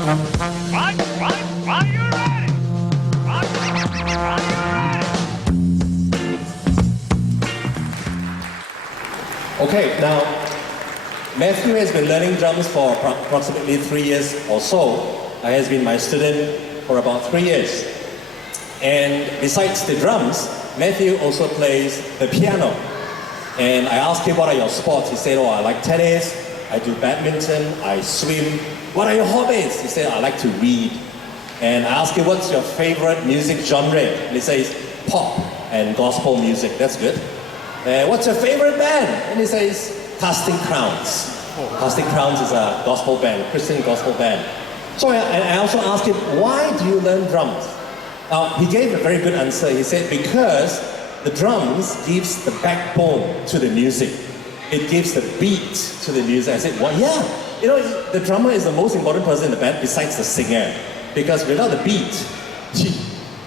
Are you ready? Are you ready? Okay, now Matthew has been learning drums for approximately 3 years or so. He has been my student for about 3 years. And besides the drums, Matthew also plays the piano. And I asked him, what are your sports? He said, oh, I like tennis, I do badminton, I swim. What are your hobbies? He said, I like to read. And I asked him, what's your favorite music genre? And he says, pop and gospel music. That's good. What's your favorite band? And he says, Casting Crowns. Casting Crowns is a gospel band, a Christian gospel band. So I also asked him, why do you learn drums? He gave a very good answer. He said, because the drums gives the backbone to the music. It gives the beat to the music. I said, well, yeah. You know, the drummer is the most important person in the band besides the singer. Because without the beat,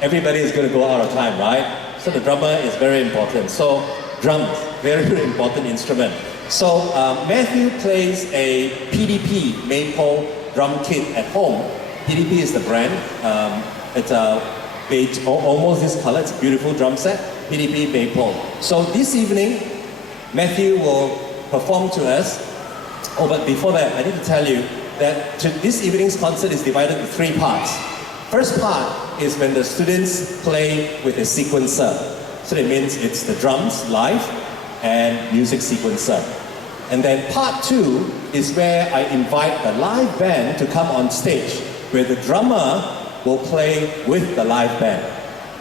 everybody is going to go out of time, right? So the drummer is very important. So drums, very, very important instrument. So Matthew plays a PDP maple drum kit at home. PDP is the brand. It's beige, almost this color. It's a beautiful drum set. PDP maple. So this evening, Matthew will perform to us. Oh, but before that, I need to tell you that this evening's concert is divided into 3 parts. First part is when the students play with a sequencer. So that means it's the drums live and music sequencer. And then part 2 is where I invite the live band to come on stage, where the drummer will play with the live band.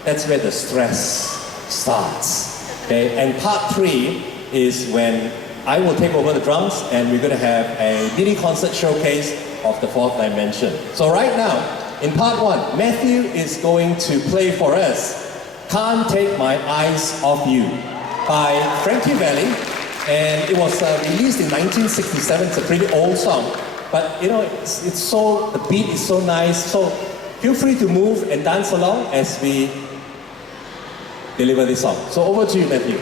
That's where the stress starts. Okay? And part 3 is when I will take over the drums and we're going to have a mini concert showcase of the 4th dimension. So right now, in part 1, Matthew is going to play for us Can't Take My Eyes Off You by Frankie Valli. And it was released in 1967. It's a pretty old song. But you know, it's so, the beat is so nice. So feel free to move and dance along as we deliver this song. So over to you, Matthew.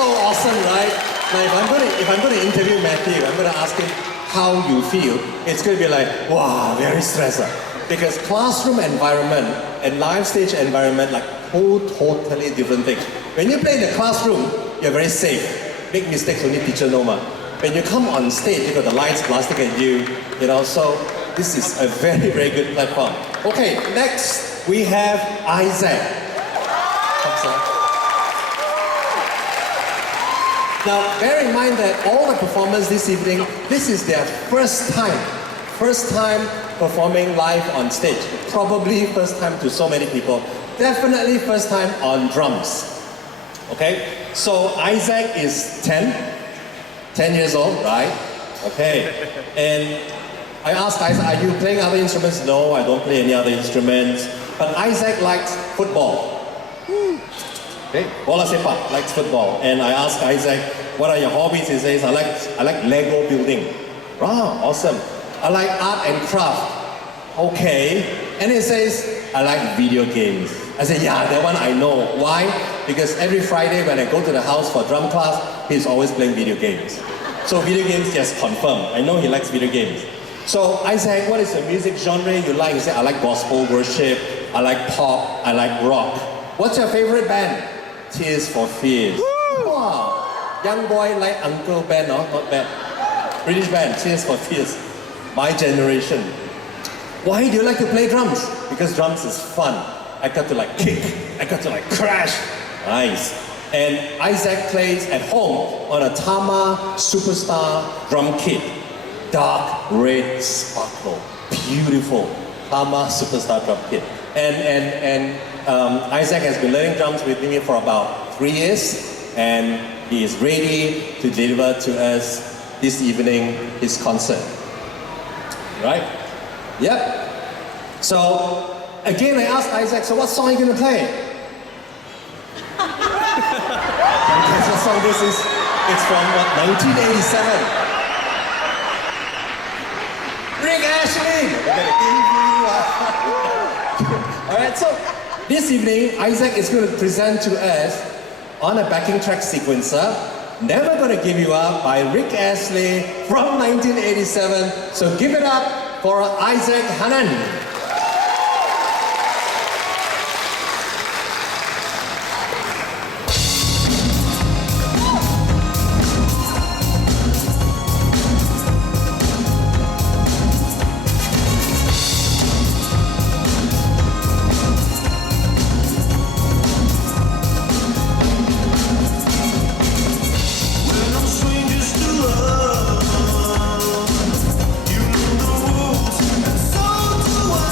So awesome, right? Now, if I'm gonna interview Matthew, I'm gonna ask him how you feel. It's gonna be like, wow, very stressed. Because classroom environment and live stage environment, like totally different things. When you play in the classroom, you're very safe. Make mistakes, only teacher know ma. When you come on stage, you got the lights blasting at you, so this is a very, very good platform. Okay, next we have Isaac. Now, bear in mind that all the performers this evening, this is their first time performing live on stage. Probably first time to so many people. Definitely first time on drums. Okay, so Isaac is 10 years old, right? Okay, and I asked Isaac, are you playing other instruments? No, I don't play any other instruments. But Isaac likes football. Okay, bola sepak, likes football. And I asked Isaac, what are your hobbies? He says, I like Lego building. Wow, awesome. I like art and craft. Okay. And he says, I like video games. I said, yeah, that one I know. Why? Because every Friday when I go to the house for drum class, he's always playing video games. So video games just confirmed. I know he likes video games. So Isaac, what is the music genre you like? He said, I like gospel worship, I like pop, I like rock. What's your favorite band? Tears for Fears. Wow. Young boy like uncle band, no? Not bad. British band, Tears for Fears. My generation. Why do you like to play drums? Because drums is fun. I got to kick, I got to crash. Nice. And Isaac plays at home on a Tama Superstar drum kit. Dark red sparkle. Beautiful. Tama Superstar drum kit. And Isaac has been learning drums with me for about 3 years, and he is ready to deliver to us this evening his concert. Right? Yep. So, again I asked Isaac, so what song are you going to play? Guess what song this is? It's from 1987. Rick Astley! We're going to give you Alright, so this evening, Isaac is going to present to us on a backing track sequencer, Never Gonna Give You Up by Rick Astley from 1987. So give it up for Isaac Hanan. You know the rules, and so do I.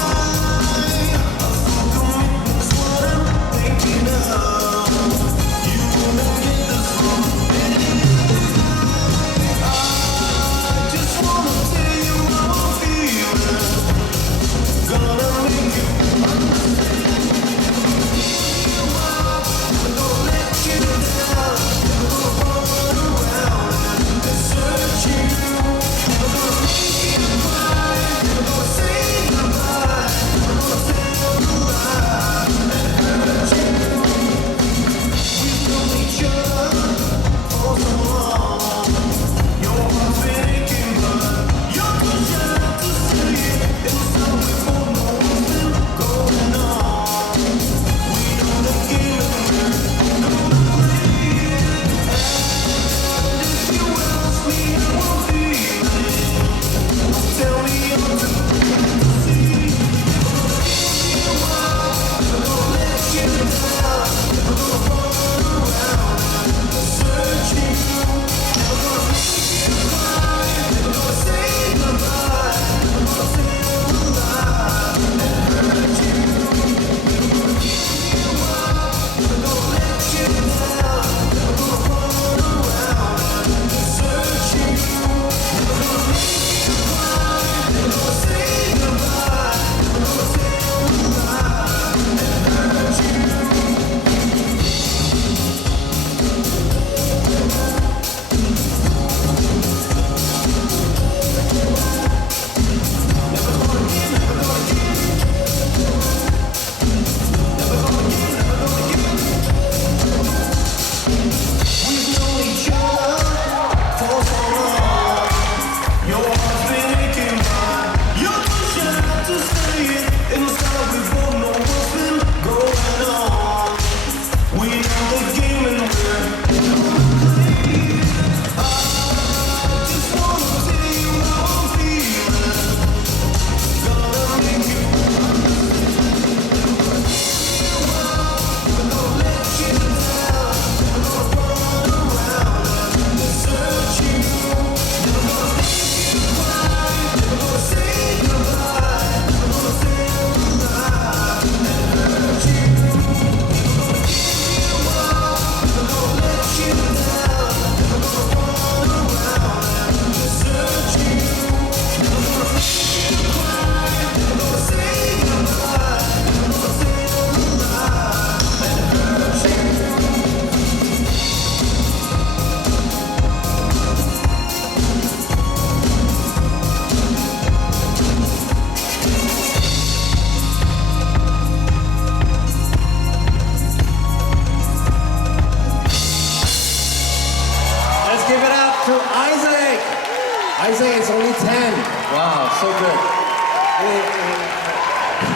so good.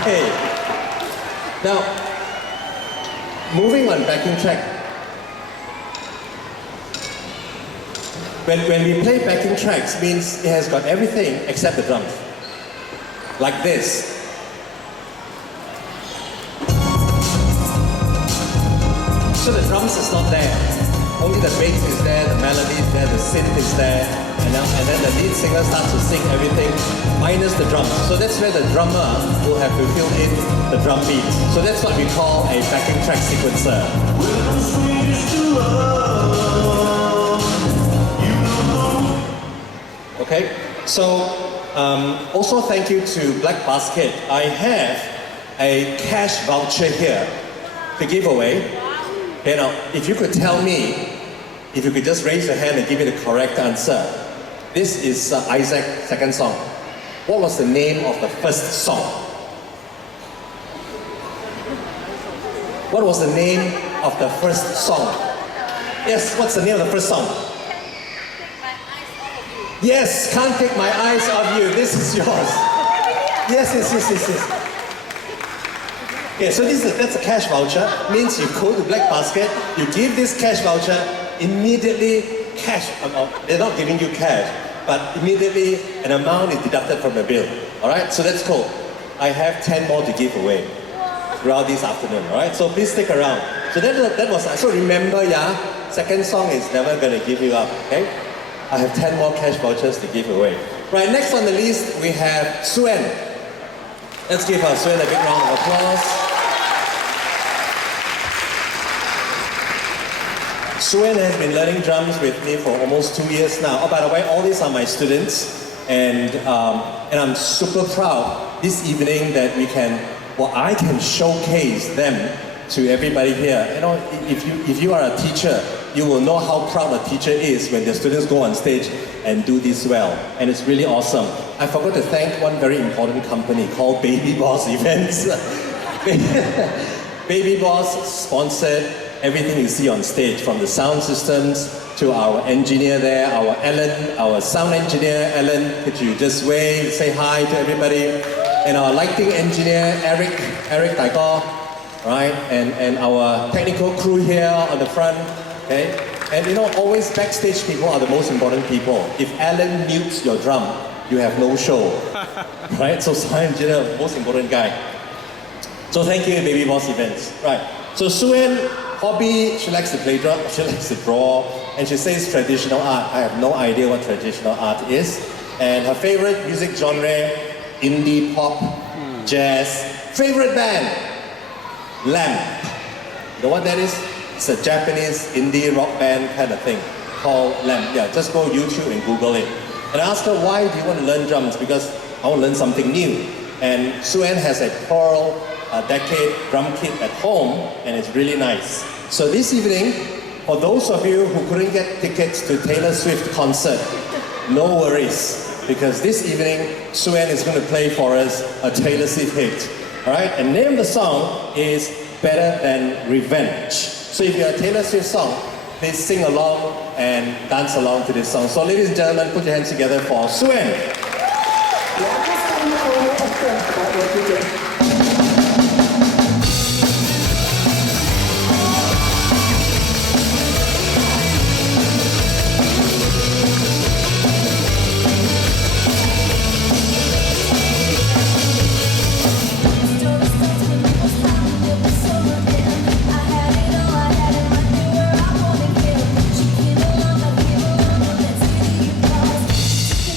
Hey. Now, moving on backing track. When we play backing tracks, means it has got everything except the drums. Like this. So the drums is not there. Only the bass is there, the melody is there, the synth is there, and then the lead singer starts to sing everything minus the drums. So that's where the drummer will have to fill in the drum beat. So that's what we call a backing track sequencer. Okay, so also thank you to Black Basket. I have a cash voucher here to give away. You know, if you could tell me, if you could just raise your hand and give me the correct answer. This is Isaac's second song. What was the name of the first song? What was the name of the first song? Yes, what's the name of the first song? Yes, Can't Take My Eyes Off You. This is yours. Yes. Okay, so that's a cash voucher. Means you go to Black Basket, you give this cash voucher, immediately cash amount. They're not giving you cash, but immediately an amount is deducted from the bill. All right, so that's cool. I have 10 more to give away throughout this afternoon. All right, so please stick around. So that was. So remember, yeah, second song is never gonna give you up. Okay, I have 10 more cash vouchers to give away. Right, next on the list we have Suen. Let's give Suen a big round of applause. Suen has been learning drums with me for almost 2 years now. Oh, by the way, all these are my students, and I'm super proud this evening that I can showcase them to everybody here. You know, if you are a teacher, you will know how proud a teacher is when their students go on stage and do this well, and it's really awesome. I forgot to thank one very important company called Babyboss Events. Babyboss sponsored everything you see on stage, from the sound systems to our engineer there, our Ellen, our sound engineer, Ellen. Could you just wave, say hi to everybody? And our lighting engineer, Eric Taikor, right? And our technical crew here on the front, okay? And you know, always backstage people are the most important people. If Alan mutes your drum, you have no show, right? So sound engineer, most important guy. So thank you, Babyboss Events. Right, so Suen, hobby, she likes to play drum, she likes to draw, and she says traditional art. I have no idea what traditional art is. And her favorite music genre, indie pop, jazz. Favorite band, Lamp. You know what that is? It's a Japanese indie rock band kind of thing called Lamp. Yeah, just go YouTube and Google it. And I asked her, why do you want to learn drums? Because I want to learn something new. And Suen has a Pearl Decade drum kit at home, and it's really nice. So this evening, for those of you who couldn't get tickets to Taylor Swift concert, no worries, because this evening, Suen is going to play for us a Taylor Swift hit. All right, and name of the song is Better Than Revenge. So if you're a Taylor Swift song, please sing along and dance along to this song. So ladies and gentlemen, put your hands together for Suen.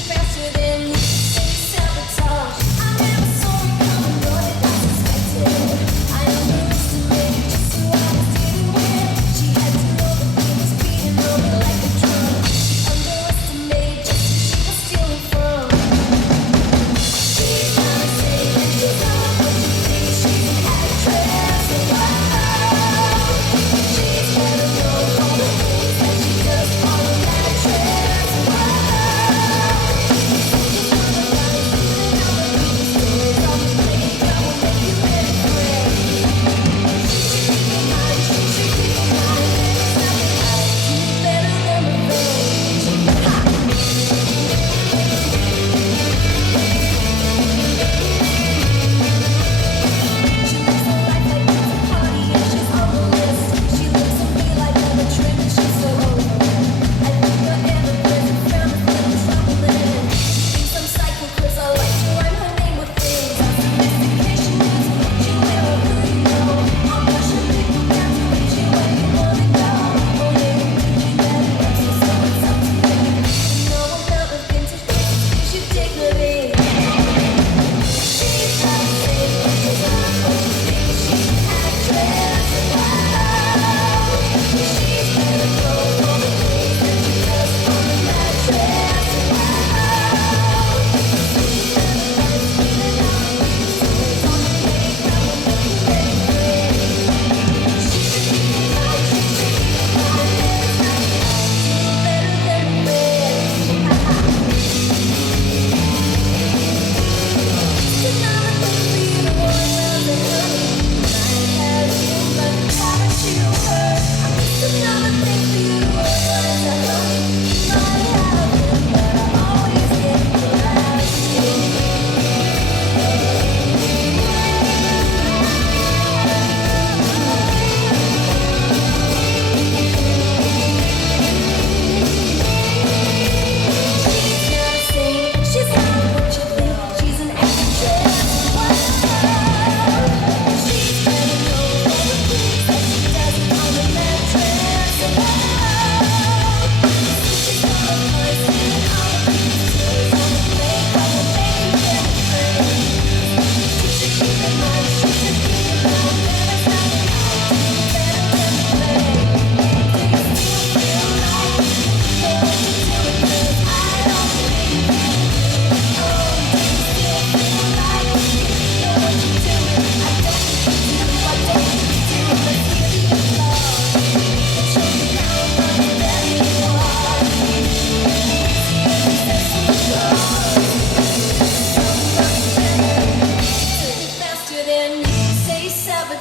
Faster than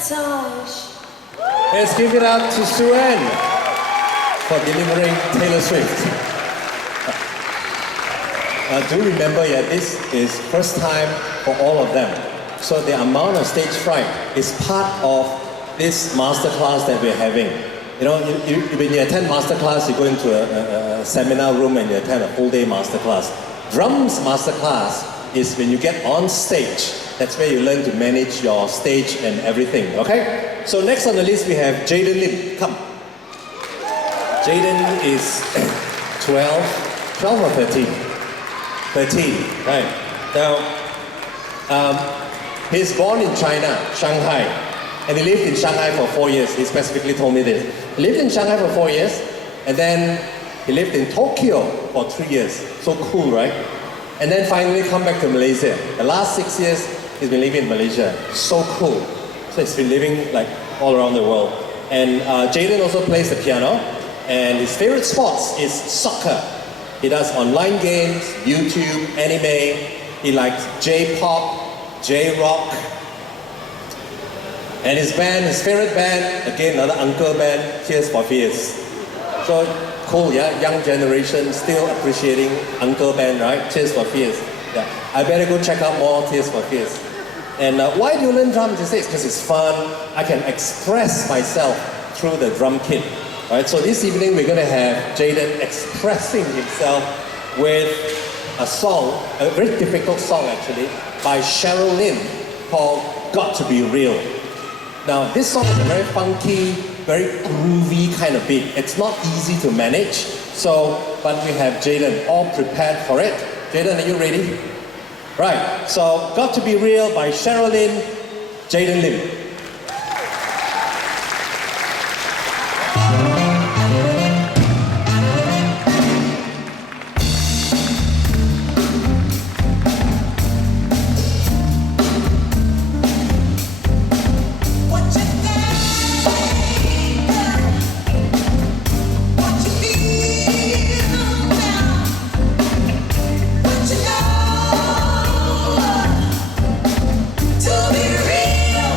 sabotage. Let's give it up to Strand for delivering Taylor Swift. Do remember, yeah, this is first time for all of them. So the amount of stage fright is part of this masterclass that we're having. You know, when you attend masterclass, you go into a seminar room and you attend a full day masterclass. Drums masterclass is when you get on stage. That's where you learn to manage your stage and everything, okay? So next on the list we have Jayden Lim. Come. Jayden is 12 or 13? 13, right. Now, he's born in China, Shanghai, and he lived in Shanghai for 4 years. He specifically told me this. He lived in Shanghai for 4 years, and then he lived in Tokyo for 3 years. So cool, right? And then finally come back to Malaysia. The last 6 years, he's been living in Malaysia. So cool. So he's been living like all around the world. And Jayden also plays the piano, and his favorite sports is soccer. He does online games, YouTube, anime. He likes J-pop, J-rock. And his band, his favorite band, again another uncle band, Tears for Fears. So cool, yeah, young generation still appreciating uncle band, right? Tears for Fears. Yeah, I better go check out more Tears for Fears. And why do you learn drums? They say it's because it's fun. I can express myself through the drum kit. Right, so this evening we're going to have Jayden expressing himself with a song, a very difficult song actually, by Cheryl Lynn called Got to Be Real. Now this song is a very funky, very groovy kind of beat. It's not easy to manage, but we have Jayden all prepared for it. Jayden, are you ready? Right, so Got to Be Real by Cheryl Lynn, Jayden Lim. To be real.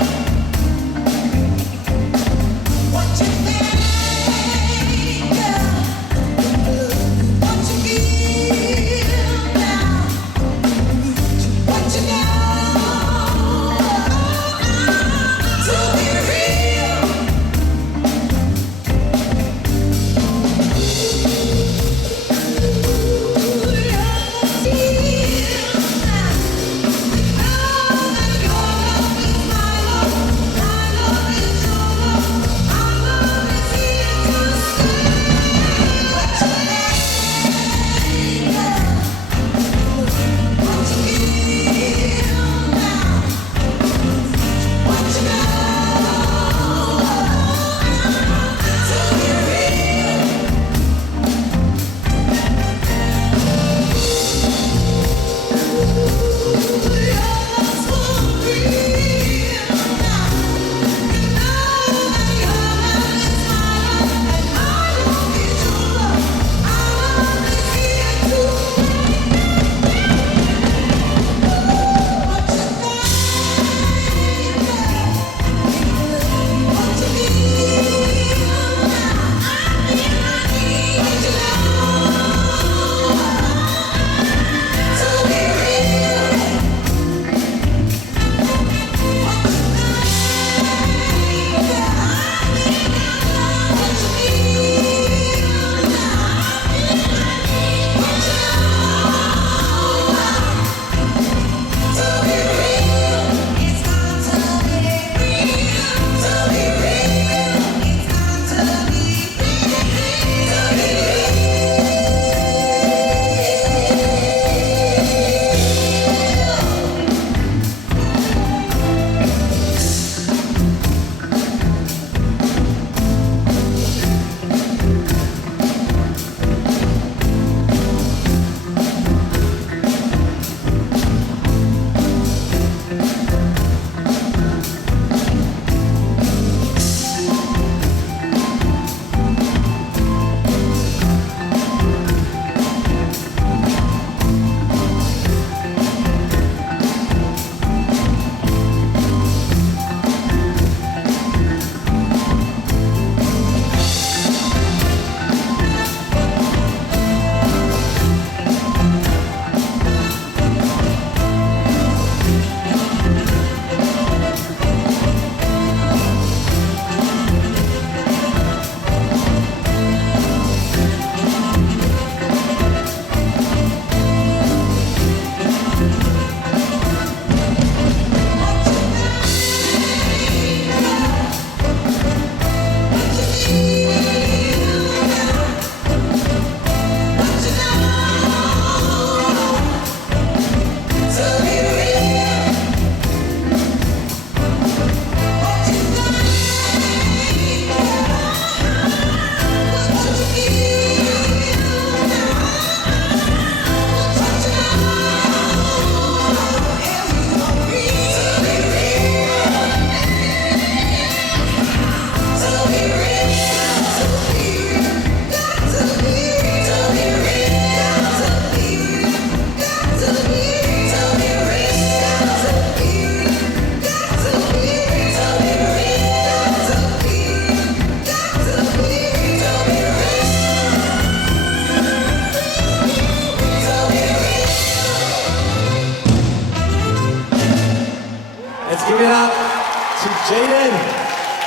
Let's give it up to Jayden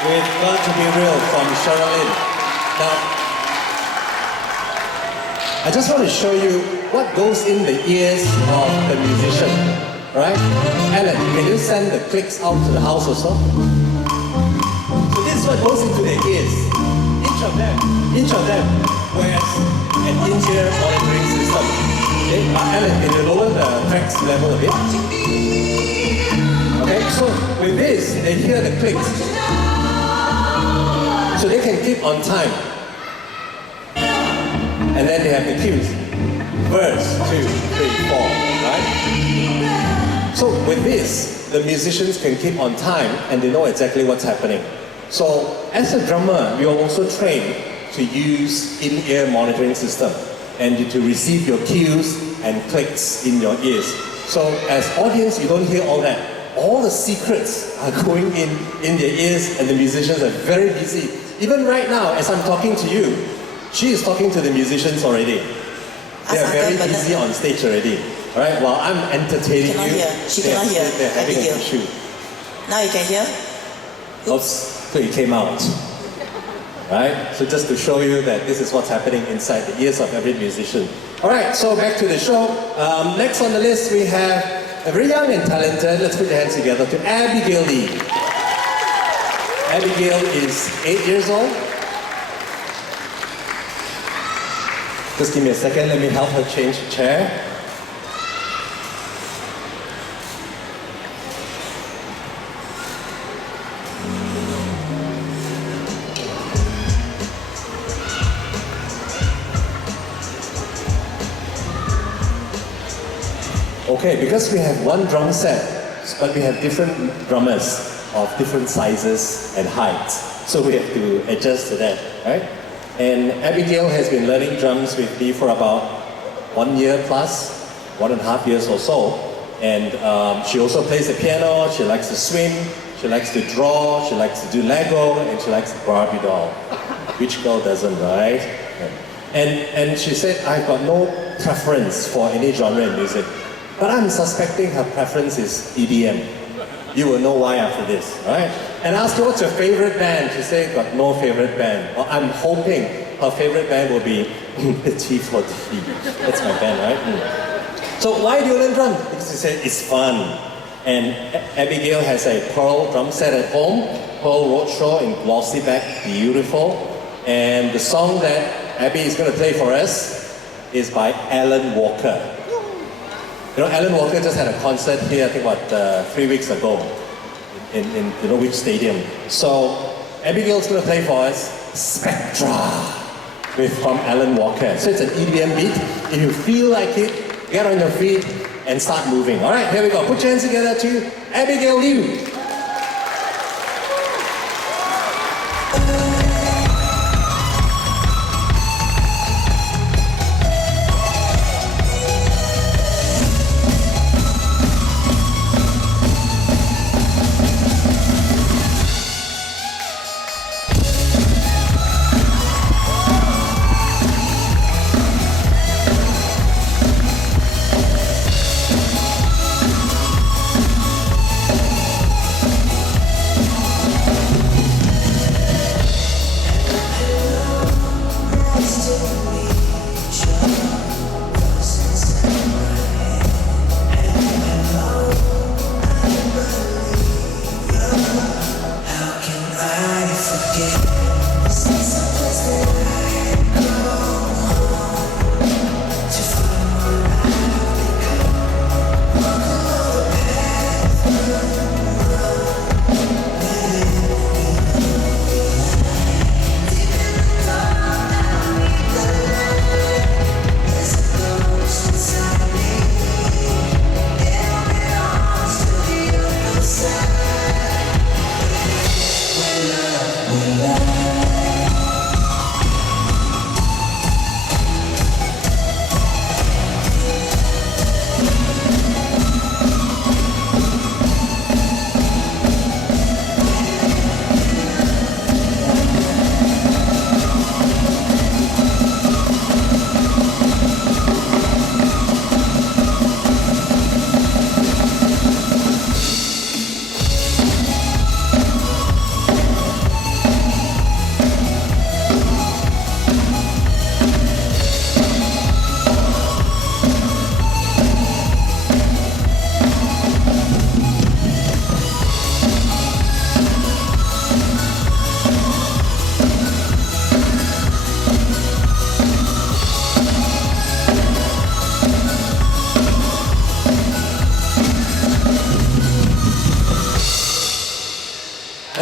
with Got to Be Real from Cheryl. Now, I just want to show you what goes in the ears of the musician, right? Alan, can you send the clicks out to the house also? So this is what goes into their ears. Each of them wears an in-ear monitoring system. Okay, Alan, can you lower the tracks level a bit? Okay, so with this, they hear the clicks. So they can keep on time. And then they have the cues. Verse, 2, 3, 4, right? So with this, the musicians can keep on time and they know exactly what's happening. So as a drummer, you are also trained to use in-ear monitoring system and to receive your cues and clicks in your ears. So as audience, you don't hear all that. All the secrets are going in their ears and the musicians are very busy. Even right now, as I'm talking to you, she is talking to the musicians already. They are very busy on stage already. All right, while I'm entertaining you, she cannot hear. they're having Abigail. an issue. Now you can hear? Oops, so it came out. Right? So just to show you that this is what's happening inside the ears of every musician. All right, so back to the show. Next on the list we have a very young and talented, let's put your hands together, to Abigail Liew. Abigail is 8 years old. Just give me a second, let me help her change the chair. Okay, because we have one drum set, but we have different drummers of different sizes and heights. So we have to adjust to that, right? And Abigail has been learning drums with me for about 1 year plus, 1.5 years or so. And she also plays the piano, she likes to swim, she likes to draw, she likes to do Lego, and she likes the Barbie doll. Which girl doesn't, right? And she said, I've got no preference for any genre in music. But I'm suspecting her preference is EDM. You will know why after this, right? And I asked her, what's your favorite band? She said, got no favorite band. Well, I'm hoping her favorite band will be T40. That's my band, right? So why do you learn drums? Because she said, it's fun. And Abigail has a Pearl drum set at home, Pearl Roadshow in glossy back, beautiful. And the song that Abby is going to play for us is by Alan Walker. You know, Alan Walker just had a concert here, I think about 3 weeks ago, in you know which stadium. So Abigail's going to play for us Spectra from Alan Walker. So it's an EDM beat. If you feel like it, get on your feet and start moving. All right, here we go. Put your hands together to Abigail Liew.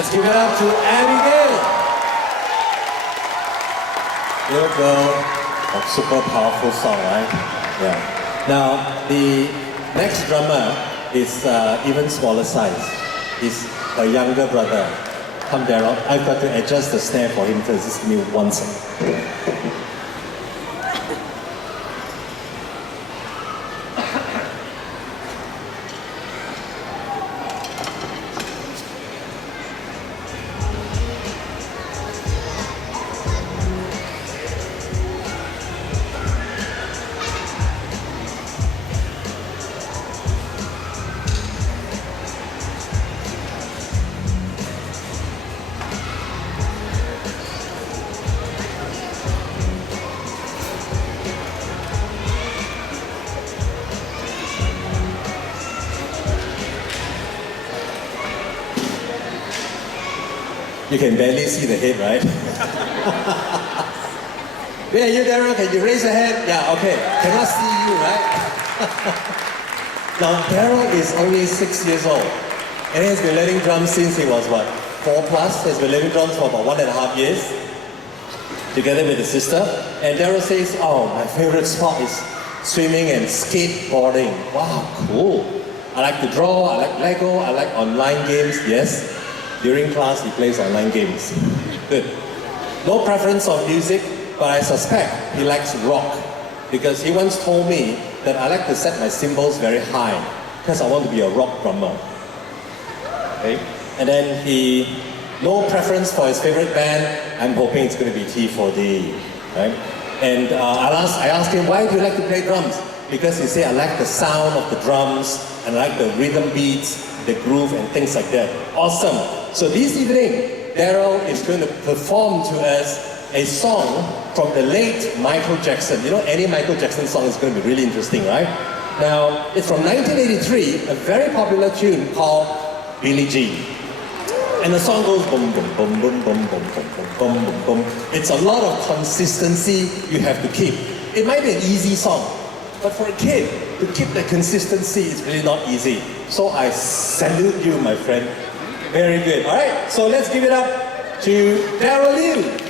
Let's give it up to Abigail. Little girl, a super powerful song, right? Yeah. Now, the next drummer is even smaller size. He's her younger brother. Come, Daryl. I've got to adjust the snare for him first. Just give me 1 second. You can barely see the head, right? Yeah, you Daryl, can you raise your hand? Yeah, okay. Cannot see you, right? Now, Daryl is only 6 years old. And he has been learning drums since he was, 4 plus? He has been learning drums for about 1.5 years. Together with his sister. And Daryl says, oh, my favorite sport is swimming and skateboarding. Wow, cool. I like to draw, I like Lego, I like online games, yes. During class, he plays online games. Good. No preference on music, but I suspect he likes rock because he once told me that I like to set my cymbals very high because I want to be a rock drummer. Okay? And then no preference for his favorite band. I'm hoping it's going to be T4D. Right? And I asked him, why do you like to play drums? Because he said, I like the sound of the drums and I like the rhythm beats, the groove and things like that. Awesome. So this evening, Daryl is going to perform to us a song from the late Michael Jackson. You know, any Michael Jackson song is going to be really interesting, right? Now, it's from 1983, a very popular tune called Billie Jean. And the song goes boom, boom, boom, boom, boom, boom, boom, boom, boom, boom, boom. It's a lot of consistency you have to keep. It might be an easy song, but for a kid, to keep the consistency is really not easy. So I salute you, my friend. Very good. All right, so let's give it up to Daryl Liew.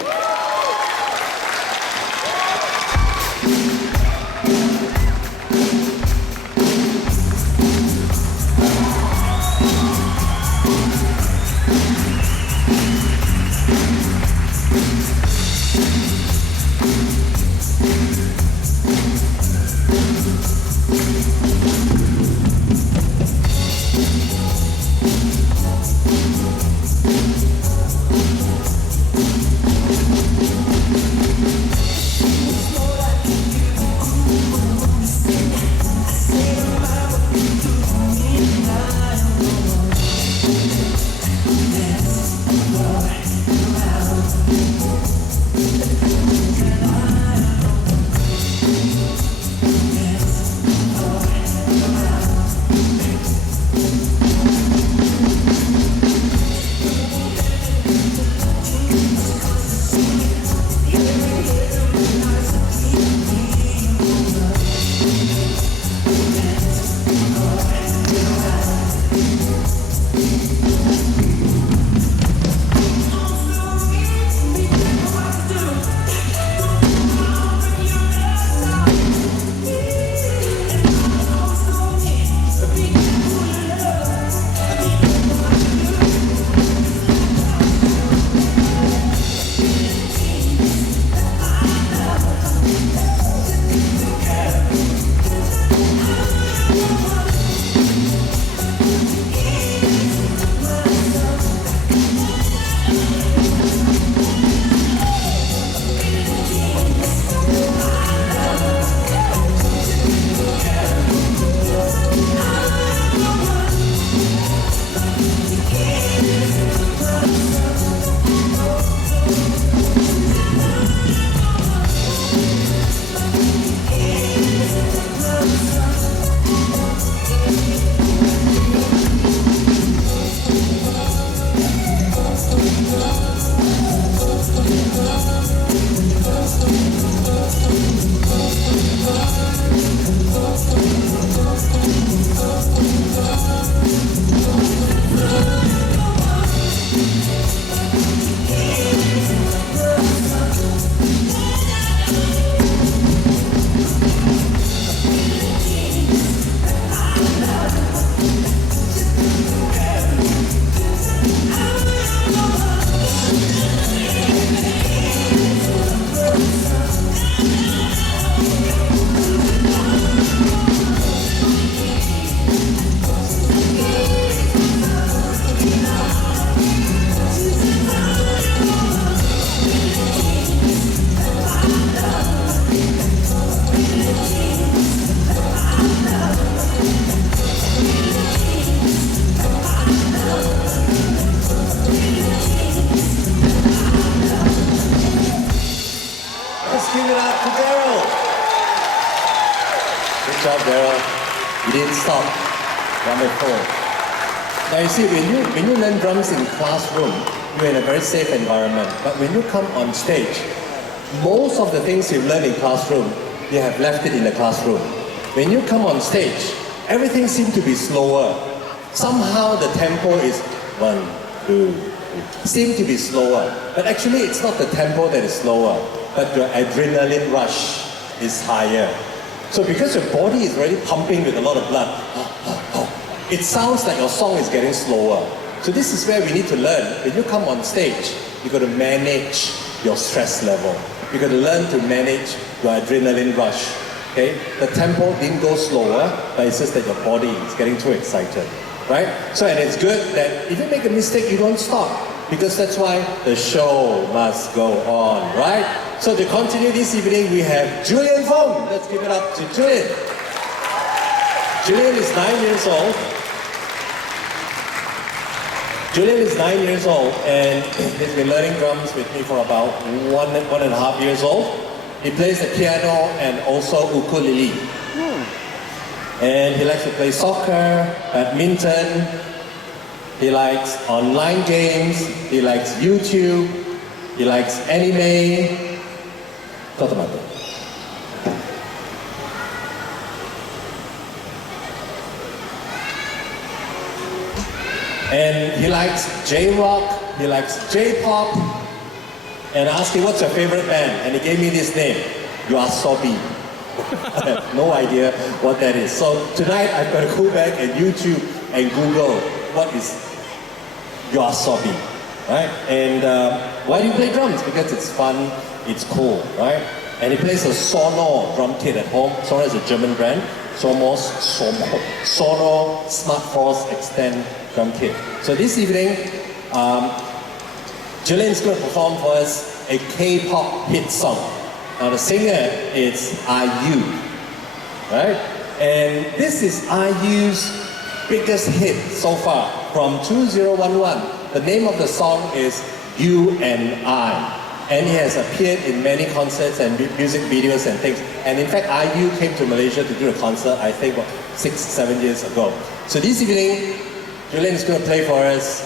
job, Daryl. You didn't stop. Wonderful. Now you see, when you learn drums in classroom, you're in a very safe environment. But when you come on stage, most of the things you've learned in classroom, you have left it in the classroom. When you come on stage, everything seems to be slower. Somehow the tempo is 1, 2, 3. Seem to be slower. But actually it's not the tempo that is slower, but your adrenaline rush is higher. So because your body is already pumping with a lot of blood, it sounds like your song is getting slower. So this is where we need to learn. When you come on stage, you got to manage your stress level. You got to learn to manage your adrenaline rush. Okay? The tempo didn't go slower, but it's just that your body is getting too excited. Right? So, and it's good that if you make a mistake, you don't stop. Because that's why the show must go on, right? So to continue this evening, we have Julian Fong. Let's give it up to Julian. Julian is 9 years old. Julian is 9 years old, and he's been learning drums with me for about 1.5 years old. He plays the piano and also ukulele. And he likes to play soccer, badminton, he likes online games, he likes YouTube, he likes anime. Kota mata. And he likes J-rock, he likes J-pop. And I asked him, what's your favorite band? And he gave me this name, YOASOBI. I have no idea what that is. So tonight I've got to go back and YouTube and Google what is YOASOBI, right? And why do you play drums? Because it's fun, it's cool, right? And he plays a Sonor drum kit at home. Sonor is a German brand. Sonor Smart Force Extend drum kit. So this evening, Julian's going to perform for us a K-pop hit song. Now the singer is IU, right? And this is IU's biggest hit so far from 2011. The name of the song is You and I. And he has appeared in many concerts and music videos and things. And in fact, IU came to Malaysia to do a concert, I think, 6-7 years ago. So this evening, Julian is going to play for us.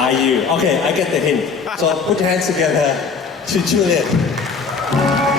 IU. Okay, I get the hint. So put your hands together to Julian. Thank you.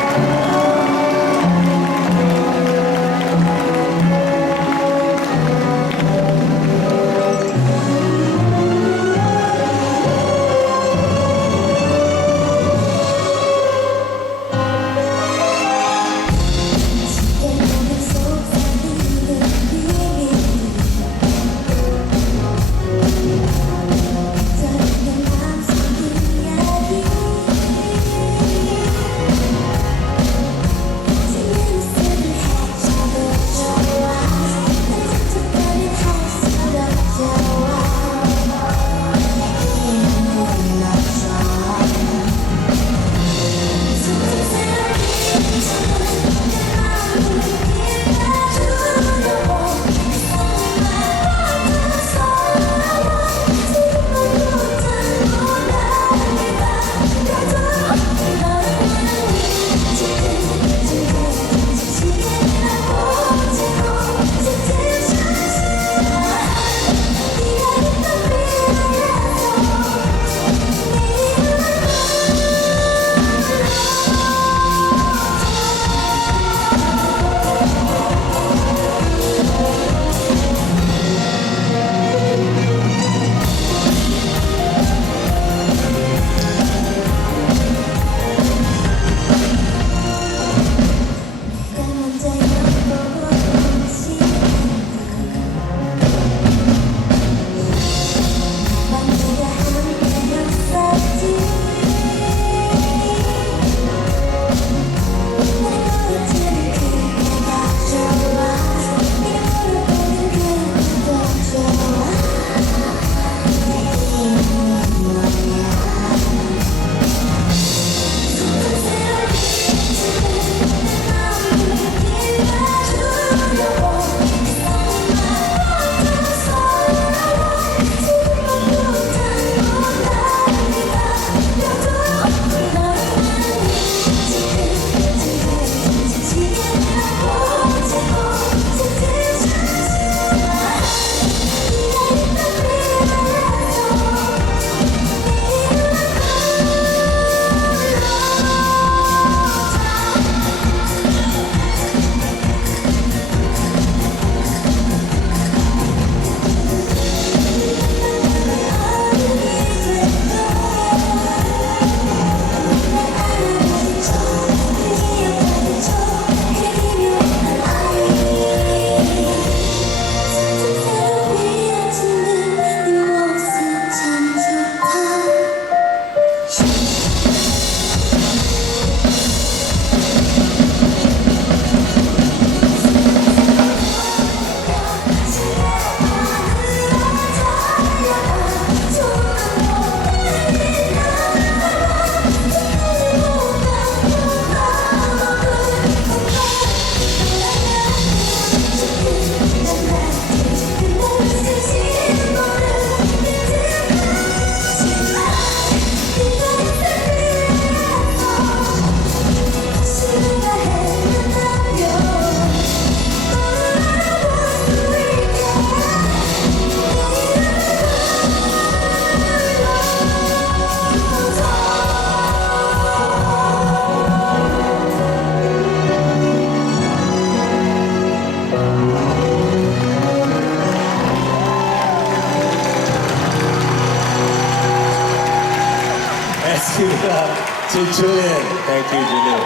Julian. Thank you, Julian.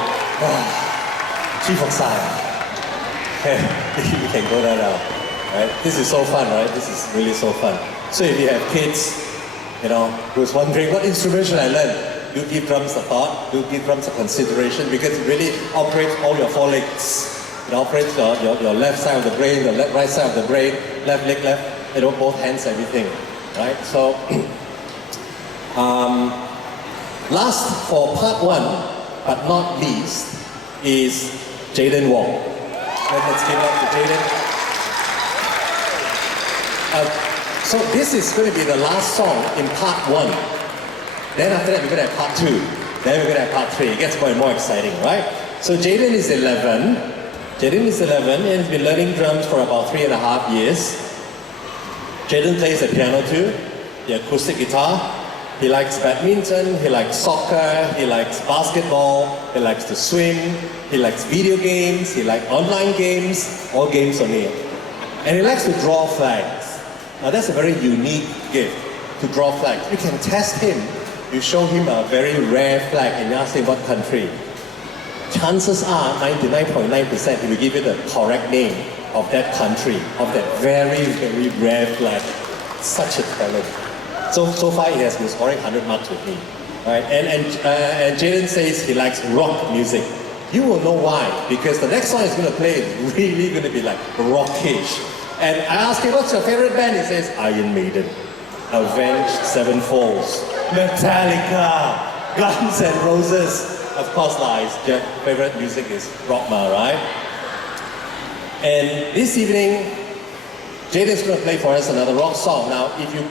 Chief of Science. You can go there now. Right? This is so fun, right? This is really so fun. So if you have kids, who's wondering what instrument should I learn, do give drums a thought, do give drums a consideration, because it really operates all your four legs. It operates your left side of the brain, the right side of the brain, left leg, both hands, everything, right? So, last for part one, but not least, is Jayden Wong. Let's give it up to Jayden. So this is going to be the last song in part one. Then after that, we're going to have part two. Then we're going to have part three. It gets more and more exciting, right? So Jayden is 11. Jayden is 11 and has been learning drums for about 3.5 years. Jayden plays the piano too, the acoustic guitar. He likes badminton, he likes soccer, he likes basketball, he likes to swim, he likes video games, he likes online games, all games on it. And he likes to draw flags. Now that's a very unique gift, to draw flags. You can test him. You show him a very rare flag and you ask him what country. Chances are 99.9% he will give you the correct name of that country, of that very, very rare flag. Such a talent. So far he has been scoring 100 marks with me. Right? And Jayden says he likes rock music. You will know why, because the next song he's going to play is really going to be like rockish. And I asked him, what's your favorite band? He says, Iron Maiden, Avenged Sevenfold, Metallica, Guns N' Roses. Of course, his favorite music is rock, right? And this evening, Jayden's going to play for us another rock song. Now, if you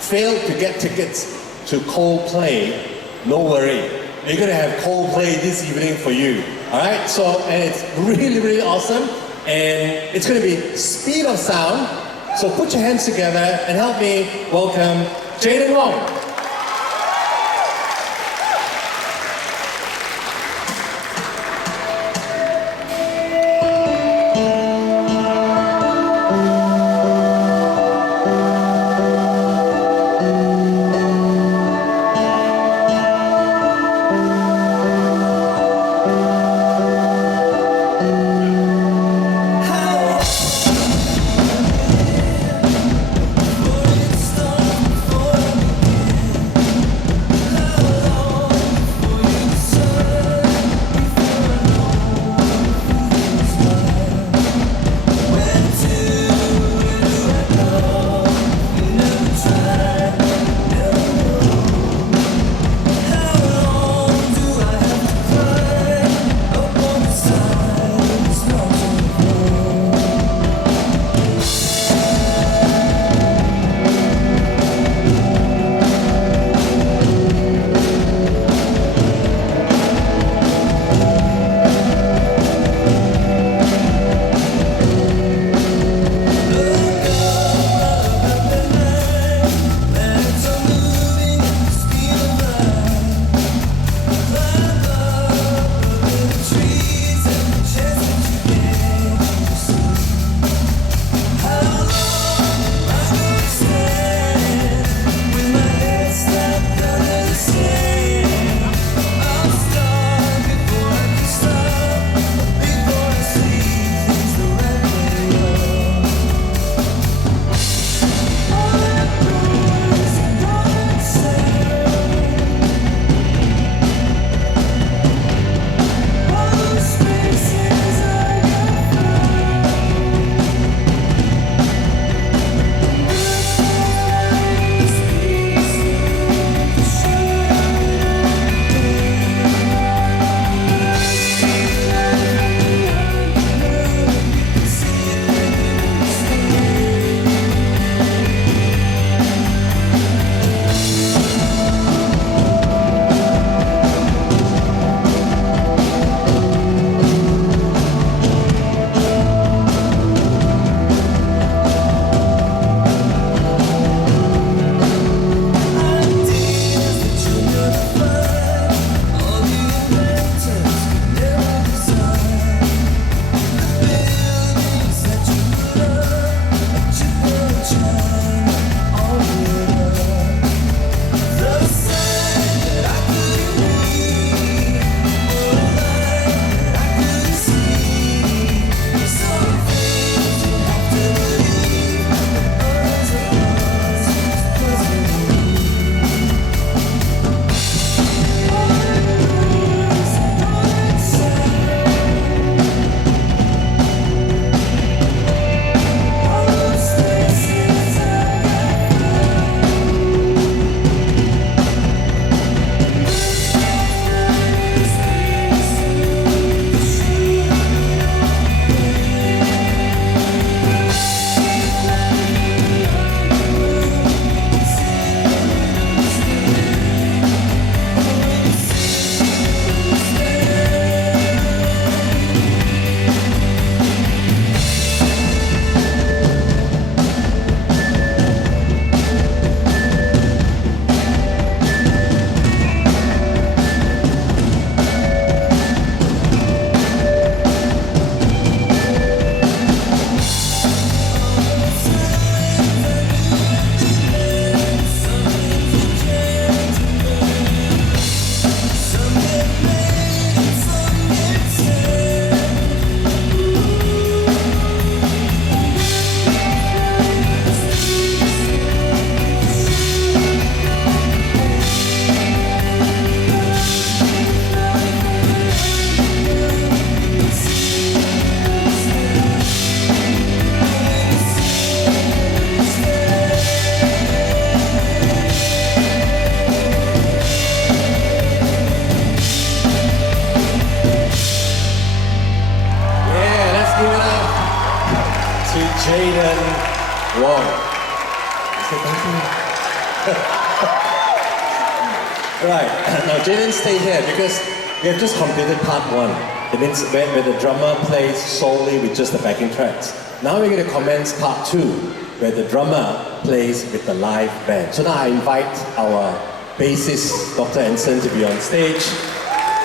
fail to get tickets to Coldplay, no worry. We're going to have Coldplay this evening for you. All right? So, and it's really, really awesome. And it's going to be speed of sound. So put your hands together and help me welcome Jayden Wong. Wong. Say thank you. Right, now Jayden, stay here because we have just completed part 1. It means where the drummer plays solely with just the backing tracks. Now we're going to commence part 2, where the drummer plays with the live band. So now I invite our bassist, Dr. ANSON, to be on stage.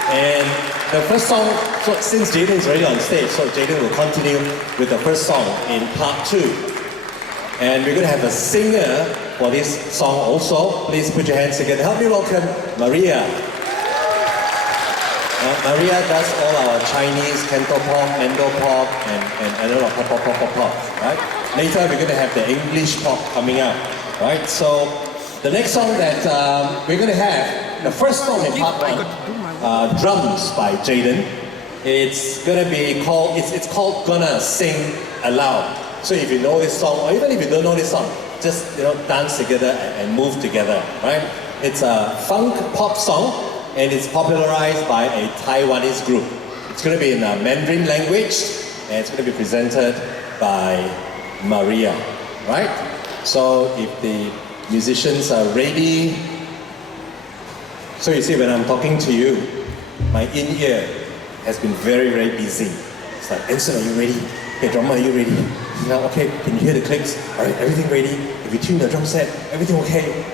And the first song, so since Jayden is already on stage, so Jayden will continue with the first song in part 2. And we're going to have a singer for this song also. Please put your hands together. Help me welcome Maria. Maria does all our Chinese cantopop, mandopop, and a lot of pop, right? Later we're going to have the English pop coming up, right? So the next song that we're going to have, the first song in part 1, Drums by Jayden. It's going to be called, it's called Gonna Sing Aloud. So if you know this song, or even if you don't know this song, just dance together and move together, right? It's a funk pop song, and it's popularized by a Taiwanese group. It's going to be in a Mandarin language, and it's going to be presented by Maria, right? So if the musicians are ready, so you see when I'm talking to you, my in-ear has been very, very busy. It's like, ANSON, are you ready? Hey, drummer, are you ready? Yeah, okay, can you hear the clicks? All right, everything ready? If you tune the drum set, everything okay?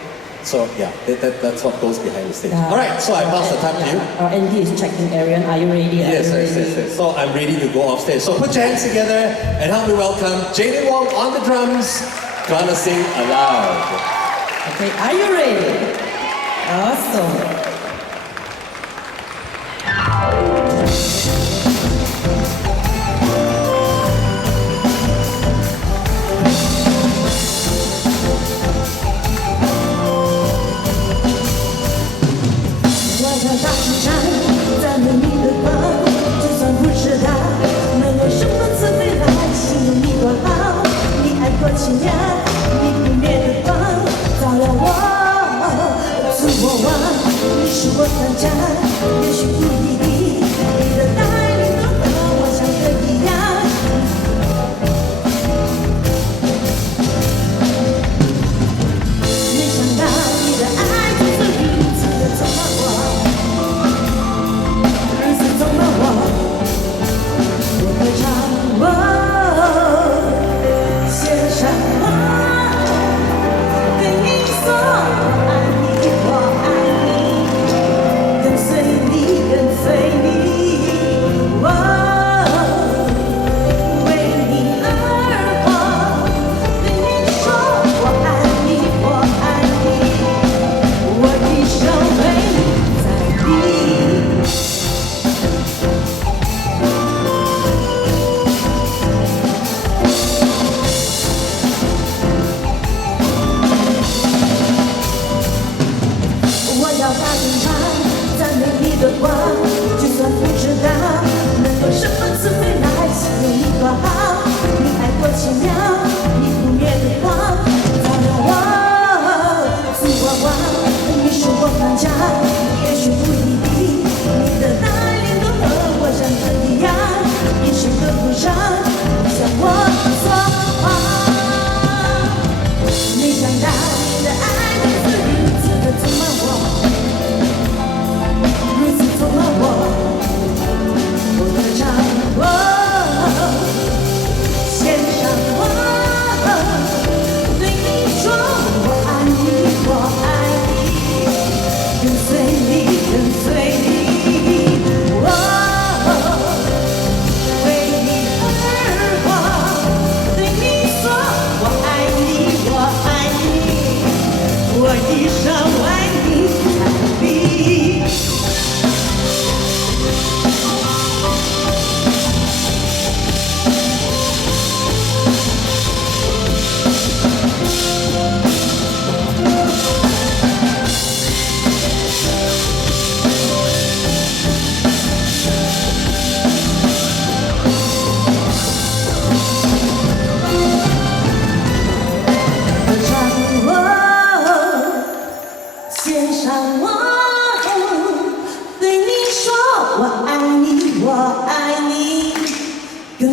So yeah, that's what goes behind the stage. All right, so I pass the time to you. Our ND is checking Arian. Are you ready? Yes. So I'm ready to go off stage. So put your hands together and help me welcome Jayden Wong on the drums. Gonna Sing Aloud. Okay, are you ready? Awesome.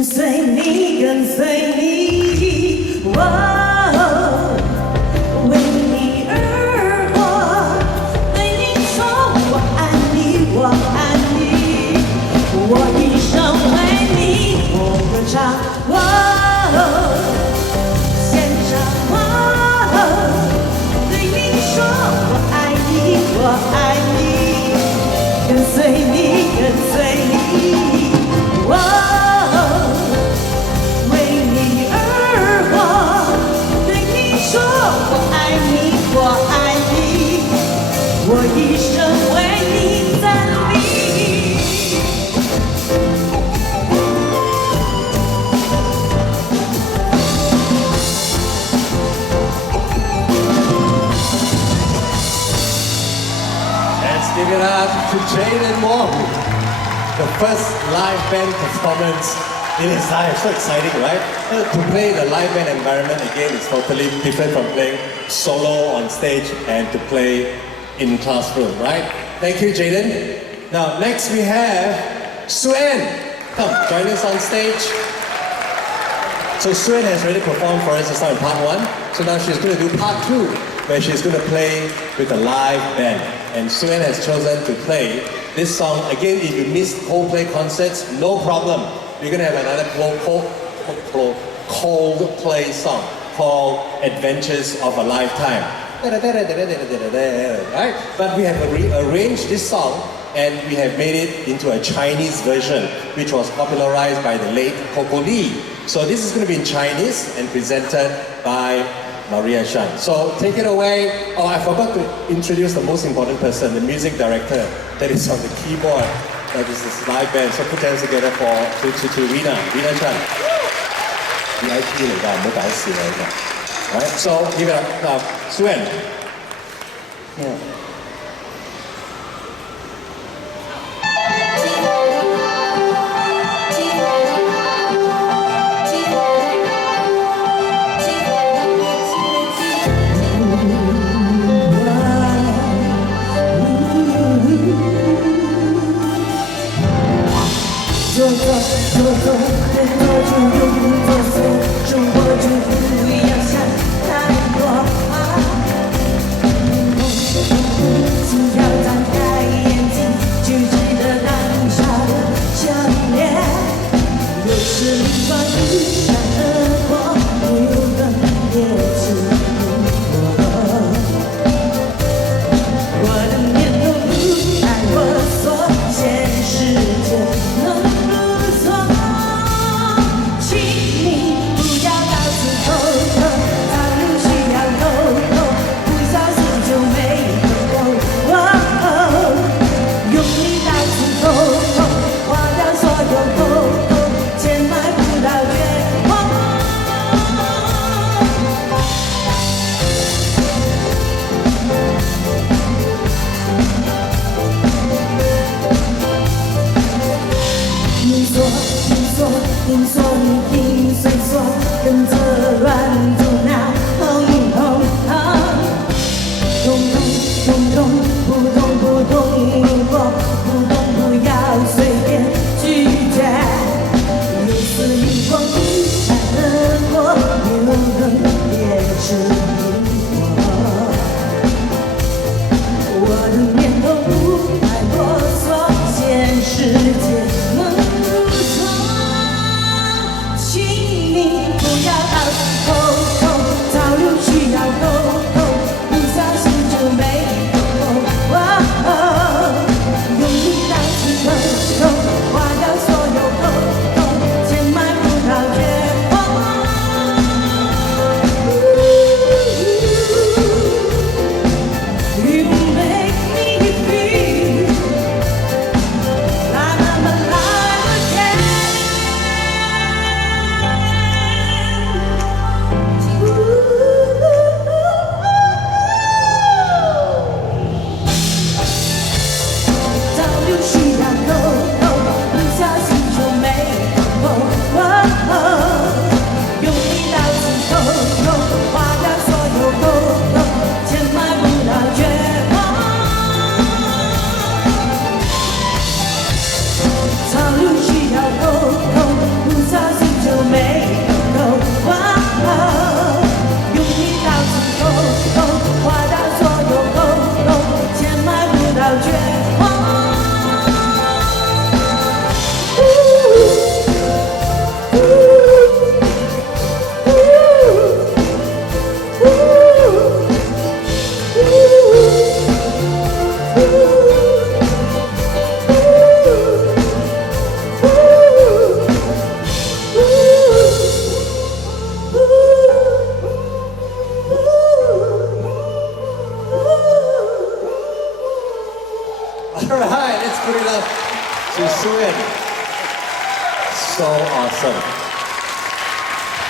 Say me, say me, whoa. Give it up to Jayden Wong. The first live band performance in his life. So exciting, right? To play the live band environment again is totally different from playing solo on stage and to play in classroom, right? Thank you, Jayden. Now, next we have Suen. Come, join us on stage. So Suen has already performed for us just now in part 1. So now she's going to do part 2, where she's going to play with a live band. And Suen has chosen to play this song. Again, if you missed Coldplay concerts, no problem. We're going to have another Coldplay song called Adventures of a Lifetime. Right? But we have rearranged this song and we have made it into a Chinese version, which was popularized by the late Coco Lee. So this is going to be in Chinese and presented by Maria Shan. So take it away. Oh, I forgot to introduce the most important person, the music director that is on the keyboard. That is this live band. So put hands together to RENA Shan. VIP 嚟㗎，唔好搞事嚟㗎。Right? So give it up now, Suen. Yeah.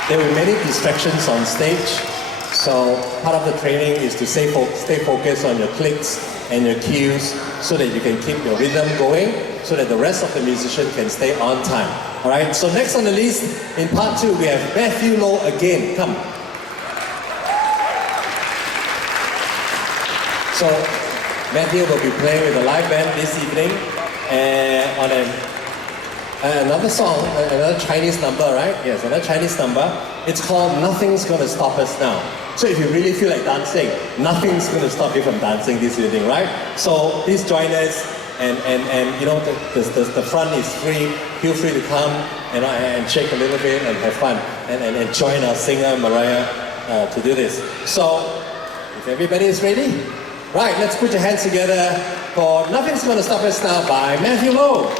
There were many distractions on stage, so part of the training is to stay focused on your clicks and your cues so that you can keep your rhythm going, so that the rest of the musician can stay on time. All right, so next on the list, in part 2, we have Matthew Low again. Come. So, Matthew will be playing with a live band this evening on another song, another Chinese number, right? Yes, another Chinese number. It's called Nothing's Gonna Stop Us Now. So if you really feel like dancing, nothing's gonna stop you from dancing this evening, right? So please join us, and you know, the front is free. Feel free to come and shake a little bit and have fun and join our singer Mariah to do this. So if everybody is ready, right, let's put your hands together for Nothing's Gonna Stop Us Now by Matthew Low.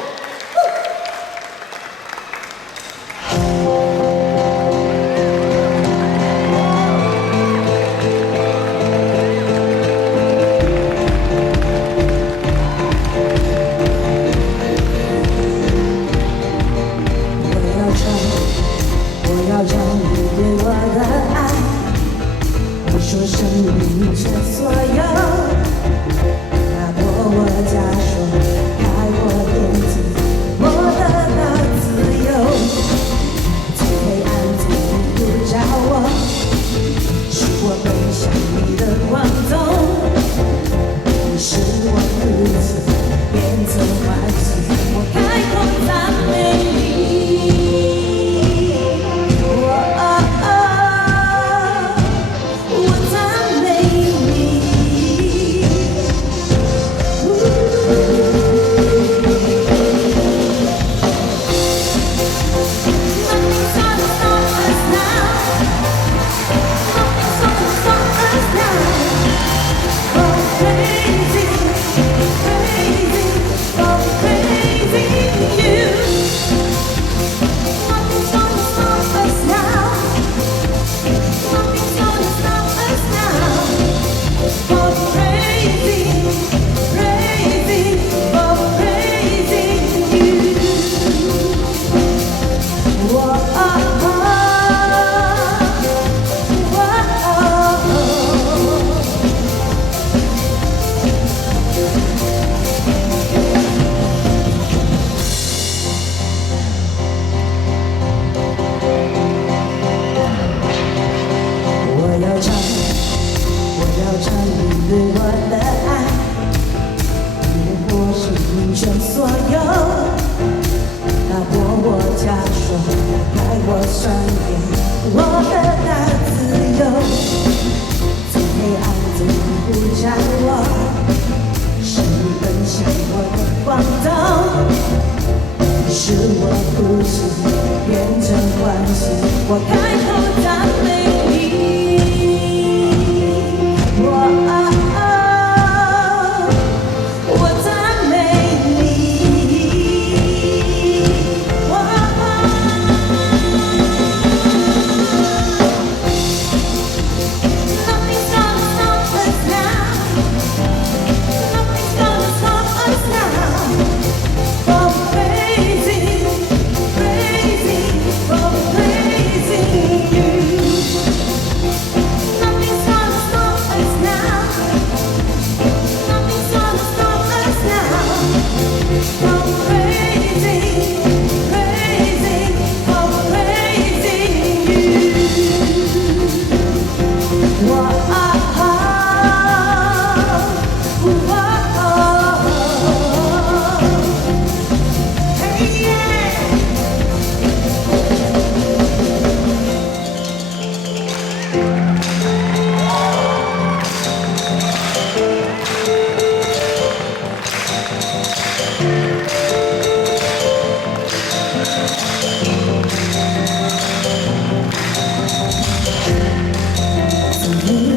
你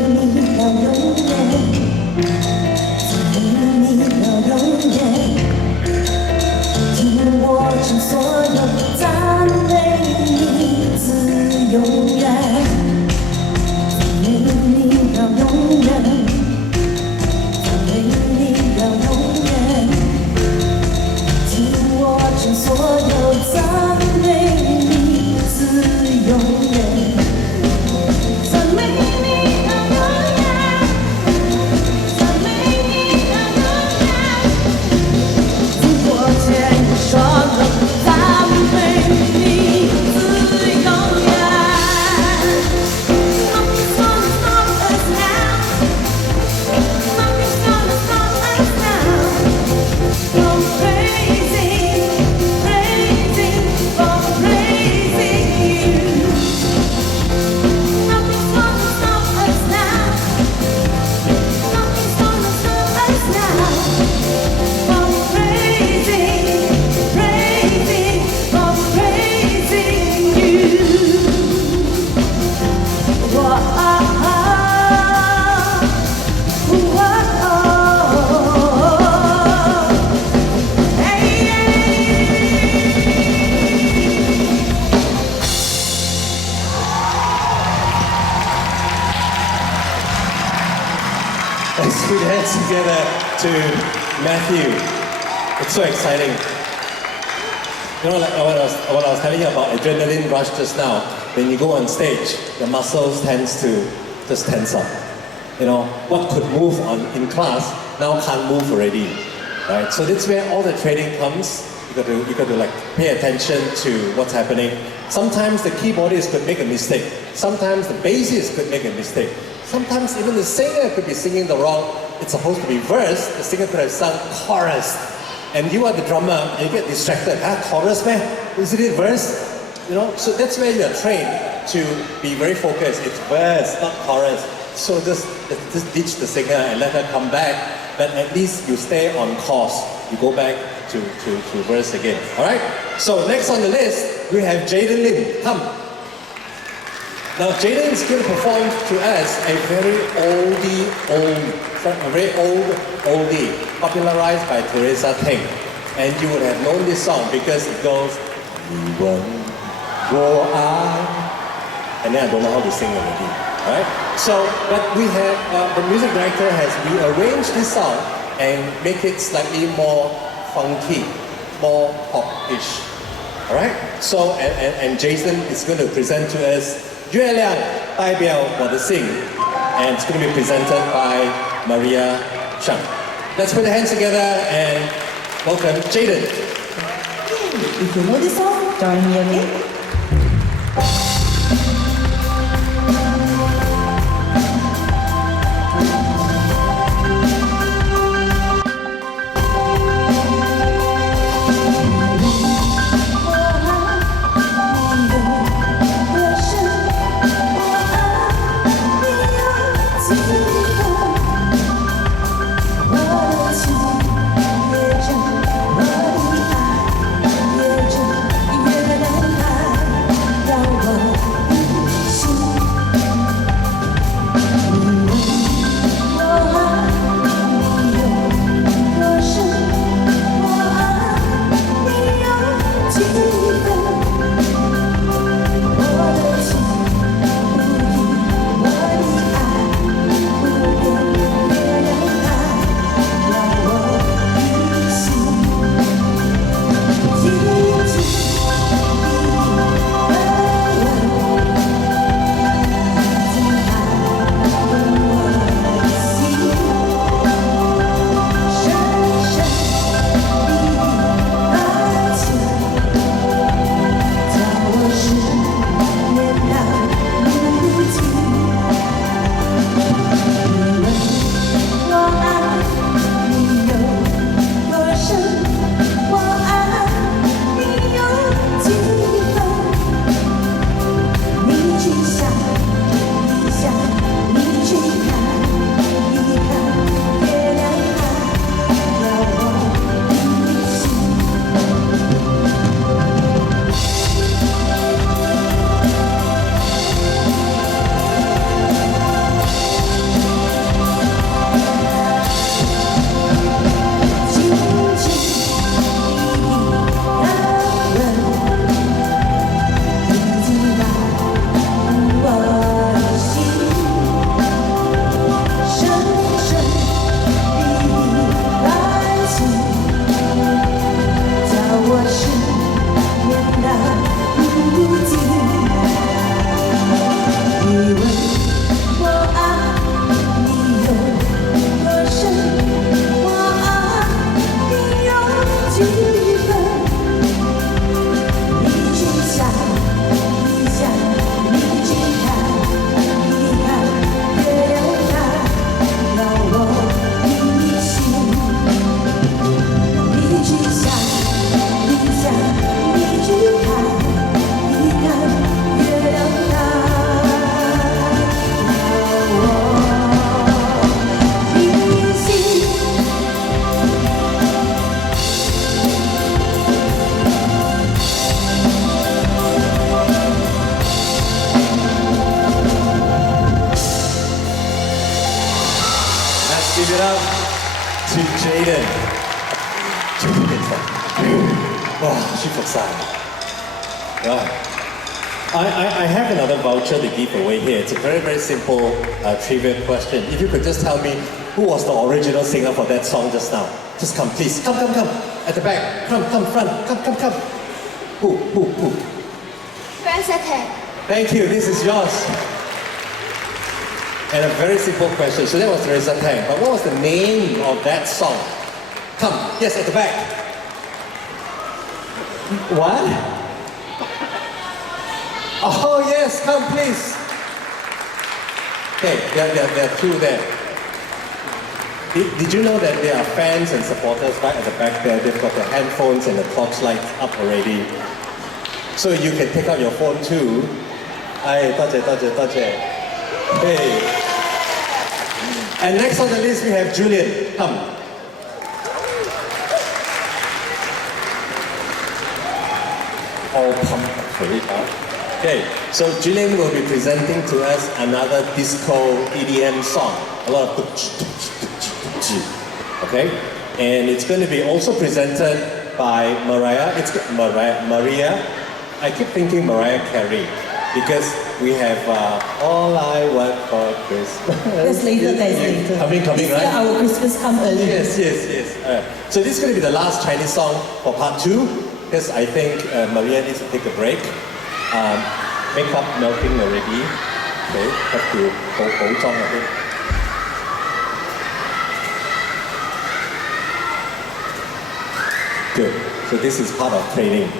Let's put your hands together to Matthew. It's so exciting. You know, like what I was telling you about adrenaline rush just now. When you go on stage, your muscles tends to just tense up. You know, what could move in class now can't move already, right? So that's where all the training comes. You got to like pay attention to what's happening. Sometimes the keyboardist could make a mistake. Sometimes the bassist could make a mistake. Sometimes even the singer could be singing the wrong. It's supposed to be verse. The singer could have sung chorus. And you are the drummer, and you get distracted. Chorus, man? Isn't it verse? You know, so that's where you're trained to be very focused. It's verse, not chorus. So just ditch the singer and let her come back. But at least you stay on course. You go back to verse again. All right? So next on the list, we have Jayden Lim. Come. Now Jayden is going to perform to us a very oldie, popularized by TERESA GOH. And you would have known this song because it goes, and then I don't know how to sing already, right? So, but we have, the music director has rearranged this song and make it slightly more funky, more pop-ish, all right? So, and Jason is going to present to us 月亮代表我的心, and it's going to be presented by Maria Chang. Let's put the hands together and welcome Jayden. If you know this song, join me again. Give it up to Jayden. Oh, she looks sad. I have another voucher to give away here. It's a very, very simple trivia question. If you could just tell me who was the original singer for that song just now? Just come, please. Come. At the back. Come, front. Come. Who? TERESA GOH. Thank you, this is yours. And a very simple question. So that was TERESA GOH. But what was the name of that song? Come, yes, at the back. What? Oh yes, come please. Okay, there are two there. Did you know that there are fans and supporters right at the back there? They've got their handphones and the torchlights up already. So you can take out your phone too. Hey. And next on the list we have Julian. Come. All pumped up for it, huh? Okay, so Julian will be presenting to us another disco EDM song. A lot of okay? And it's going to be also presented by Maria. I keep thinking Mariah Carey because we have All I Want for Christmas. That's later. Coming, This right? year our Christmas come early. Yes. So this is going to be the last Chinese song for part 2 because I think Maria needs to take a break. Makeup melting already. Okay, have to hold on a bit. Good. So this is part of training.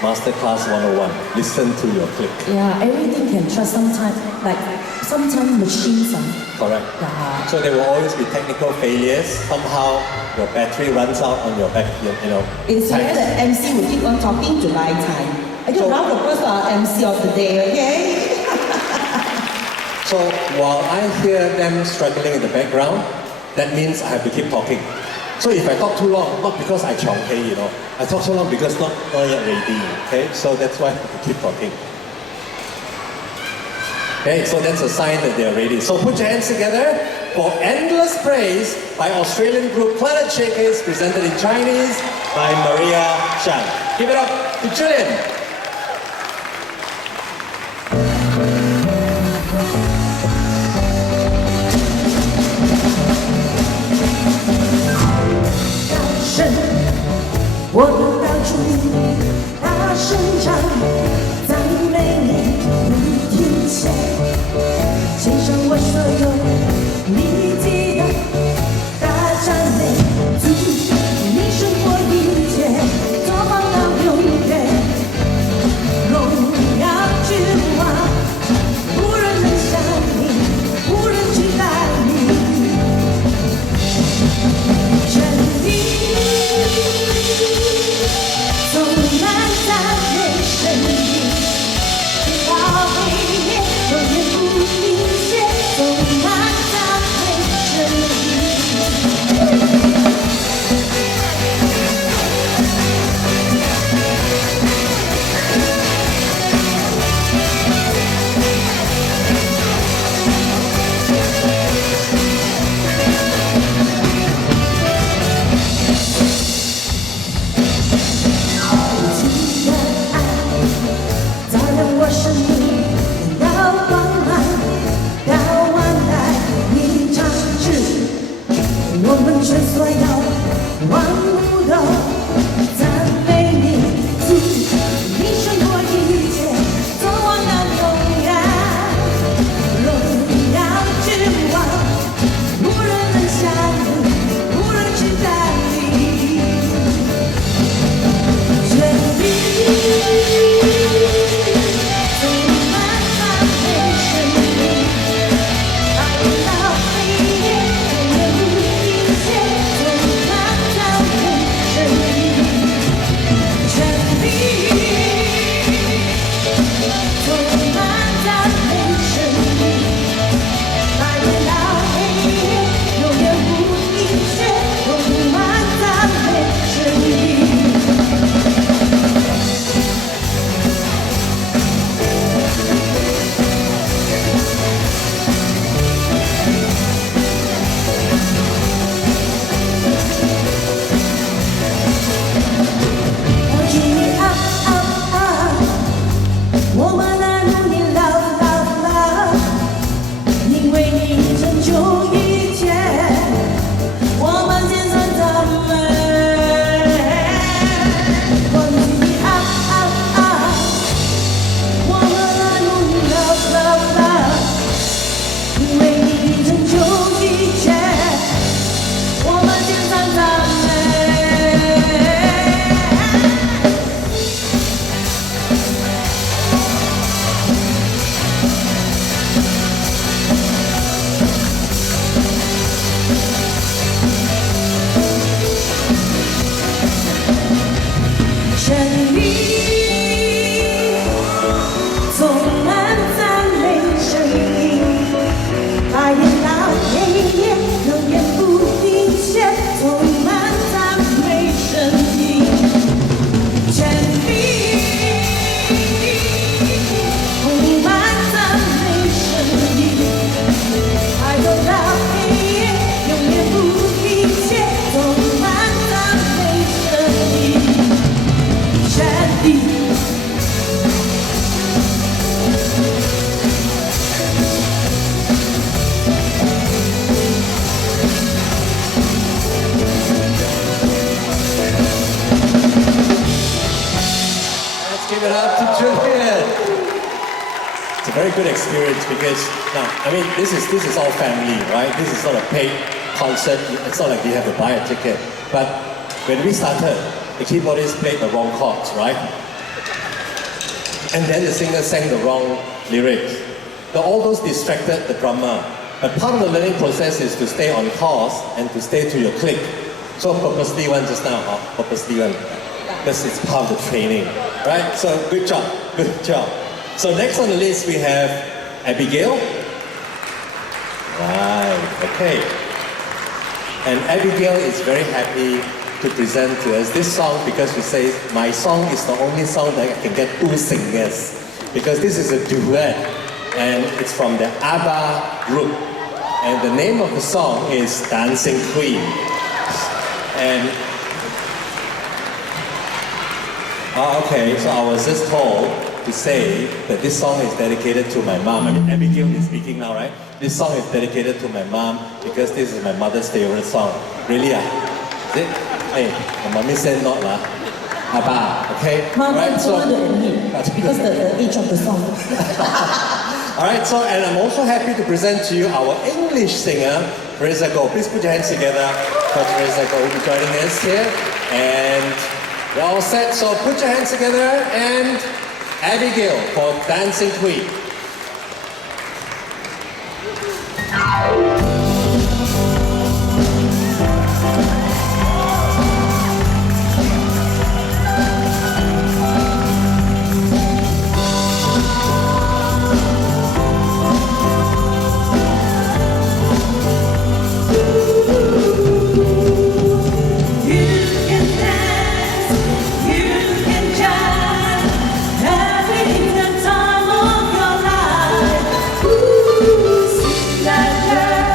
Masterclass 101. Listen to your click. Yeah, everything can trust sometimes machines are. Correct. Yeah. So there will always be technical failures. Somehow your battery runs out on your back, It's here tank. the MC will keep on talking to buy time. I So- just round of applause for our MC of the day, okay? So while I hear them struggling in the background, that means I have to keep talking. So if I talk too long, not because I chong hey, I talk so long because not yet ready, okay? So that's why I have to keep talking. Okay, so that's a sign that they're ready. So put your hands together for Endless Praise by Australian group Planet Shakers, presented in Chinese by Maria Chan. Give it up to Julian.我的到处大声唱，赞美你不停歇，献上我所有你记得大赞美，主你胜过一切，做放到永远，荣耀君王，无人能像你，无人取代你，全力。充满赞美神力，到黑夜永远不停歇，充满赞美神力。我生命到光芒，到万代你长治，我们全所有万物都赞美你，主你胜过一切，做王的永远，荣耀君王，无人能像你，无人取代你，全力。very good experience because now, I mean, this is all family, right? This is not a paid concert. It's not like you have to buy a ticket. But when we started, the keyboardist played the wrong chords, right? And then the singer sang the wrong lyrics. So all those distracted the drummer. But part of the learning process is to stay on course and to stay to your click. So purposely one just now, purposely one. Because it's part of the training, right? So good job, good job. So next on the list we have Abigail. Right, okay. And Abigail is very happy to present to us this song because she says, my song is the only song that I can get 2 singers. Because this is a duet and it's from the ABBA group. And the name of the song is Dancing Queen. And okay, so I was just told to say that this song is dedicated to my mom. I mean, Abigail is speaking now, right? This song is dedicated to my mom because this is my mother's favorite song. Really? Is it? Hey, my mommy said not lah. Abba, okay? Mom, right, it's so, to admit because the age of the song. All right, so and I'm also happy to present to you our English singer, TERESA GOH. Please put your hands together for TERESA GOH who will be joining us here. And we're all set, so put your hands together and Abigail for Dancing Queen. Having the time of your life. Ooh, see that girl.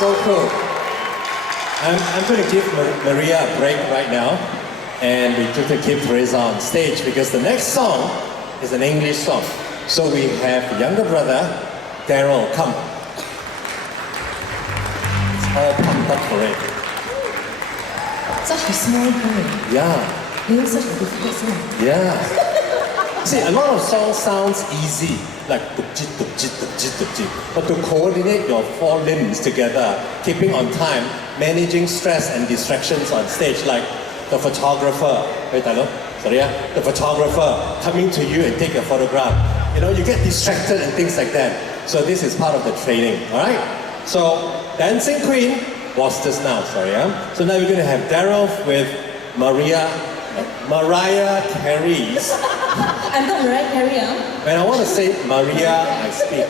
So cool. I'm going to give Maria a break right now, and we took to keep Teresa on stage because the next song is an English song. So we have younger brother, Daryl, come. It's all pumped up for it. Such a small boy. Yeah, Doing such a difficult song. yeah. See, a lot of songs sounds easy, like tuk-jit, tuk-jit, tuk-jit, tuk-jit. But to coordinate your four limbs together, keeping on time, managing stress and distractions on stage, like the photographer, the photographer coming to you and take a photograph. You know, you get distracted and things like that. So this is part of the training, all right? So Dancing Queen was just now, So now we're going to have Daryl with Mariah Carey's. I'm not Mariah Carey, When I want to say Maria, I speak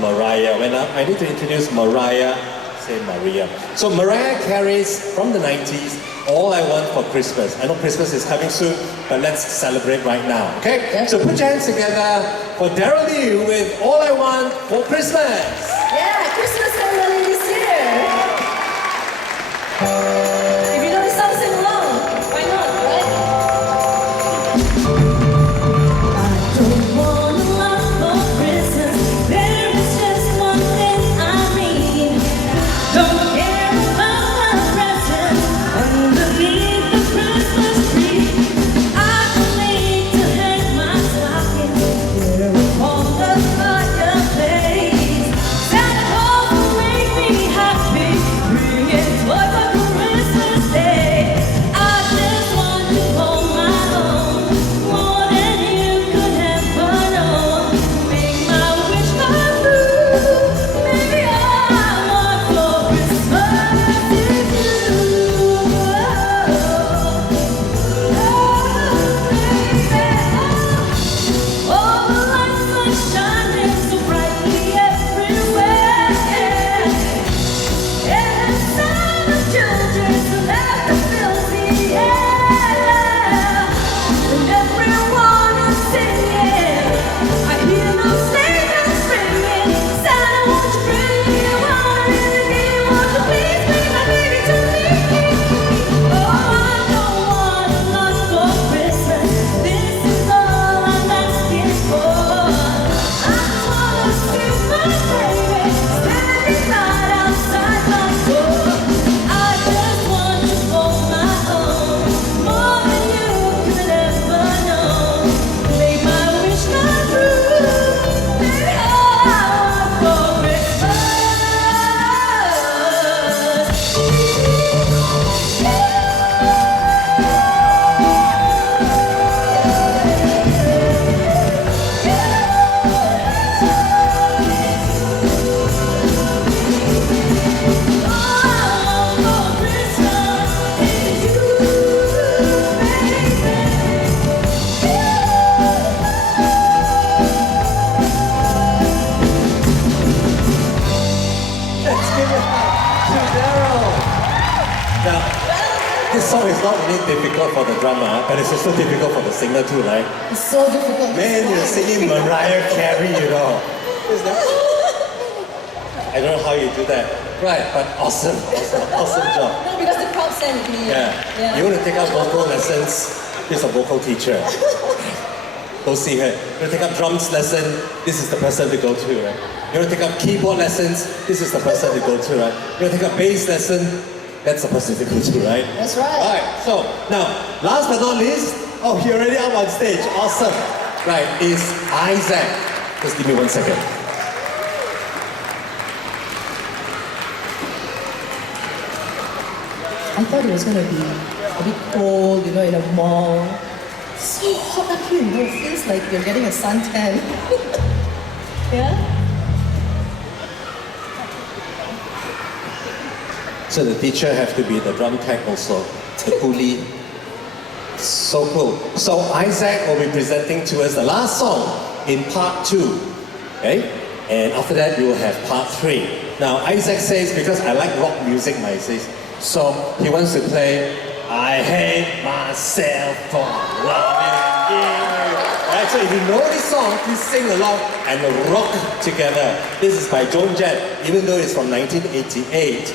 Mariah. When I need to introduce Mariah, say Maria. So Mariah Carey's from the 90s, All I Want for Christmas. I know Christmas is coming soon, but let's celebrate right now, okay? Yeah. So put your hands together for Daryl Liew with All I Want for Christmas. Yeah, Christmas ceremony this year. If you know the song, sing along. Why not, right? I don't want a lot for Christmas. There is just one thing I need. Don't care about my presents underneath the Christmas tree. I can need to hang my stocking there upon the fireplace. Santa Claus will make me happy, bringing toys for Christmas Day. I just want you for my own, more than you could ever know. Make my wish come true. Maybe all I want for Christmas is you. All the lights are shining so brightly everywhere. And the sound of children's laughter fills the air. And everyone is singing. I hear those sleigh bells ringing. Santa, won't you bring me a really want to please bring my baby to me? Oh, I don't want a lot for Christmas. This is all I'm asking for. I just wanna see my baby standing right outside my door. I just want you for my own, more than you could ever know. Make my wish come true. Baby, all I want for Christmas. Let's give it up to Daryl. Now, this song is not really difficult for the drummer, but it's also difficult for the singer too, right? It's so difficult. Man, you're singing Mariah Carey, you know. I don't know how you do that. Right, but awesome job. No, because the crowd sang with me. Yeah. You want to take up vocal lessons? Here's a vocal teacher. Go see her. You want to take up drums lesson? This is the person to go to, right? You want to take up keyboard lessons? This is the person to go to, right? You want to take up bass lesson? That's the person to go to, right? That's right. Alright, so now, last but not least, oh, you're already up on stage. Awesome. Right, is Isaac. Just give me 1 second. I thought it was going to be a bit cold, you know, in a mall. So hot up here, you know, it feels like you're getting a suntan. Yeah? So the teacher have to be the drum tech also, the coolie. So cool. So Isaac will be presenting to us the last song in part 2. Okay? And after that, we will have part 3. Now Isaac says, because I like rock music, he says, so he wants to play I Hate Myself for Loving You. Right? so if you know this song, please sing along and rock together. This is by Joan Jett, even though it's from 1988.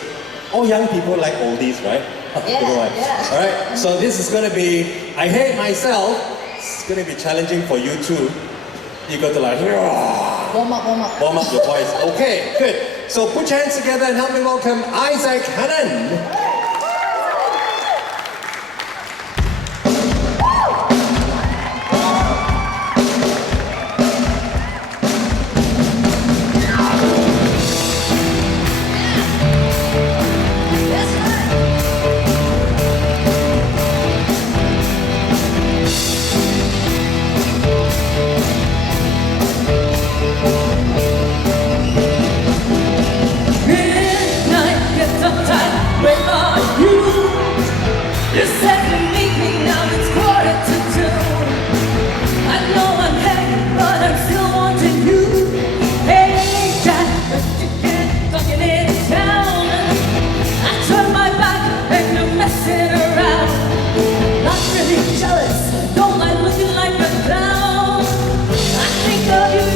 All young people like oldies, right? Yeah, Don't know why. yeah. All right, so this is going to be I Hate Myself. It's going to be challenging for you too. You got to like Warm up. warm up your voice. Okay, good. So put your hands together and help me welcome Isaac Hanan. Midnight gets uptight. Where are you? You said to meet me, now it's 1:45. I know I'm hanging, but I'm still wanting you. Hey, Jack, but you can't fucking in town. I turn my back and you're messing around. Not really jealous, don't like looking like a clown. I think of you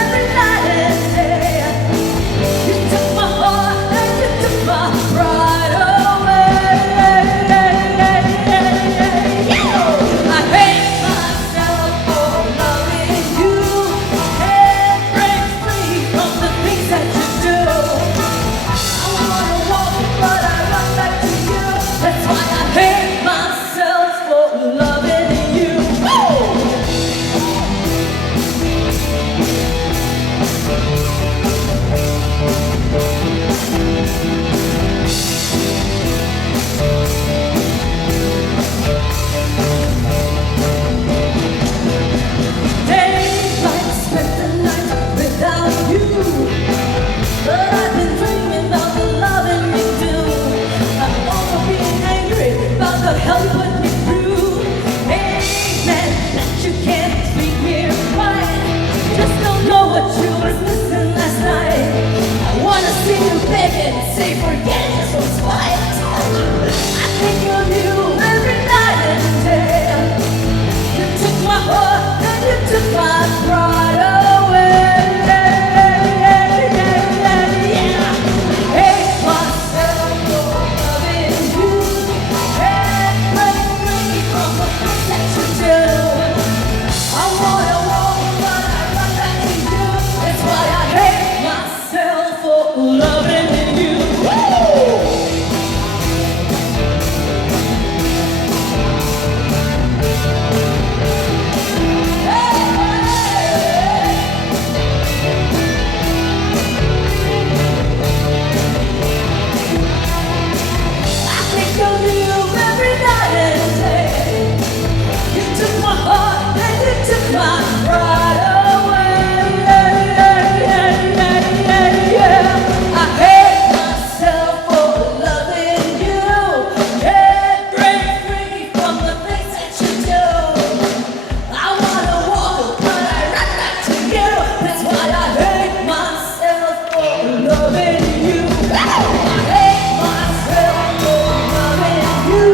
every night and day. You took my heart and you took my pride away. I hate myself for loving you. Can't break free from the things that you do. I wanna walk, but I run back to you. That's why I hate myself for loving you. Daylight, spent the night without you. But I've been dreaming about the loving you do. I'm over being angry about the hell you put me through. Hey man, that you can't treat me right. Just don't know what you was missing last night. I wanna see you begging, say forget it, just was quiet. I think of you every night and day. You took my heart and you took my pride away. Hate myself for loving you. Can't break free from the things that you do. I wanna walk, but I run back to you. That's why I hate myself for loving you. I think of you every night and day. You took my heart and you took my pride away. I hate myself for loving you. Can't break free from the things that you do. I wanna walk, but I run back to you. That's why I hate myself for loving you. I hate myself for loving you.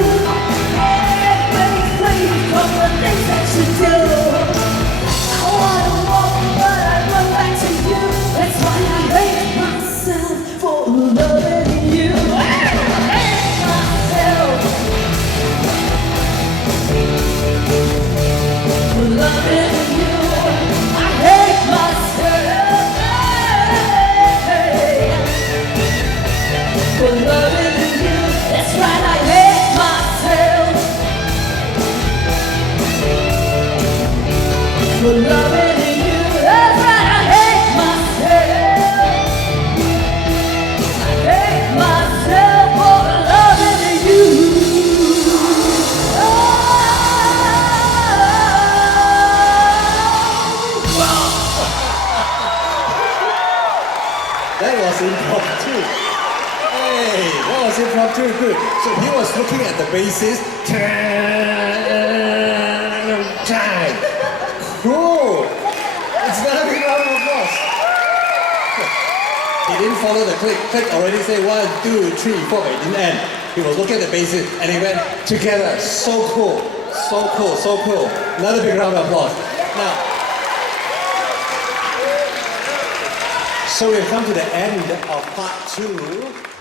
Can't break free from the things that you do. I wanna walk, but I run back to you. That's why I hate myself for loving you. I hate myself for loving you. I hate myself for loving you. That's right, I hate myself for loving you. That's right, I hate myself. I hate myself for loving you. That was impromptu. Hey, that was impromptu. Good. So he was looking at the bassist. Cool. It's gonna be round of applause. He didn't follow the click. Click already say 1, 2, 3, 4. It didn't end. He was looking at the bassist and he went together. So cool. So cool. So cool. Another big round of applause. Now, So we've come to the end of part 2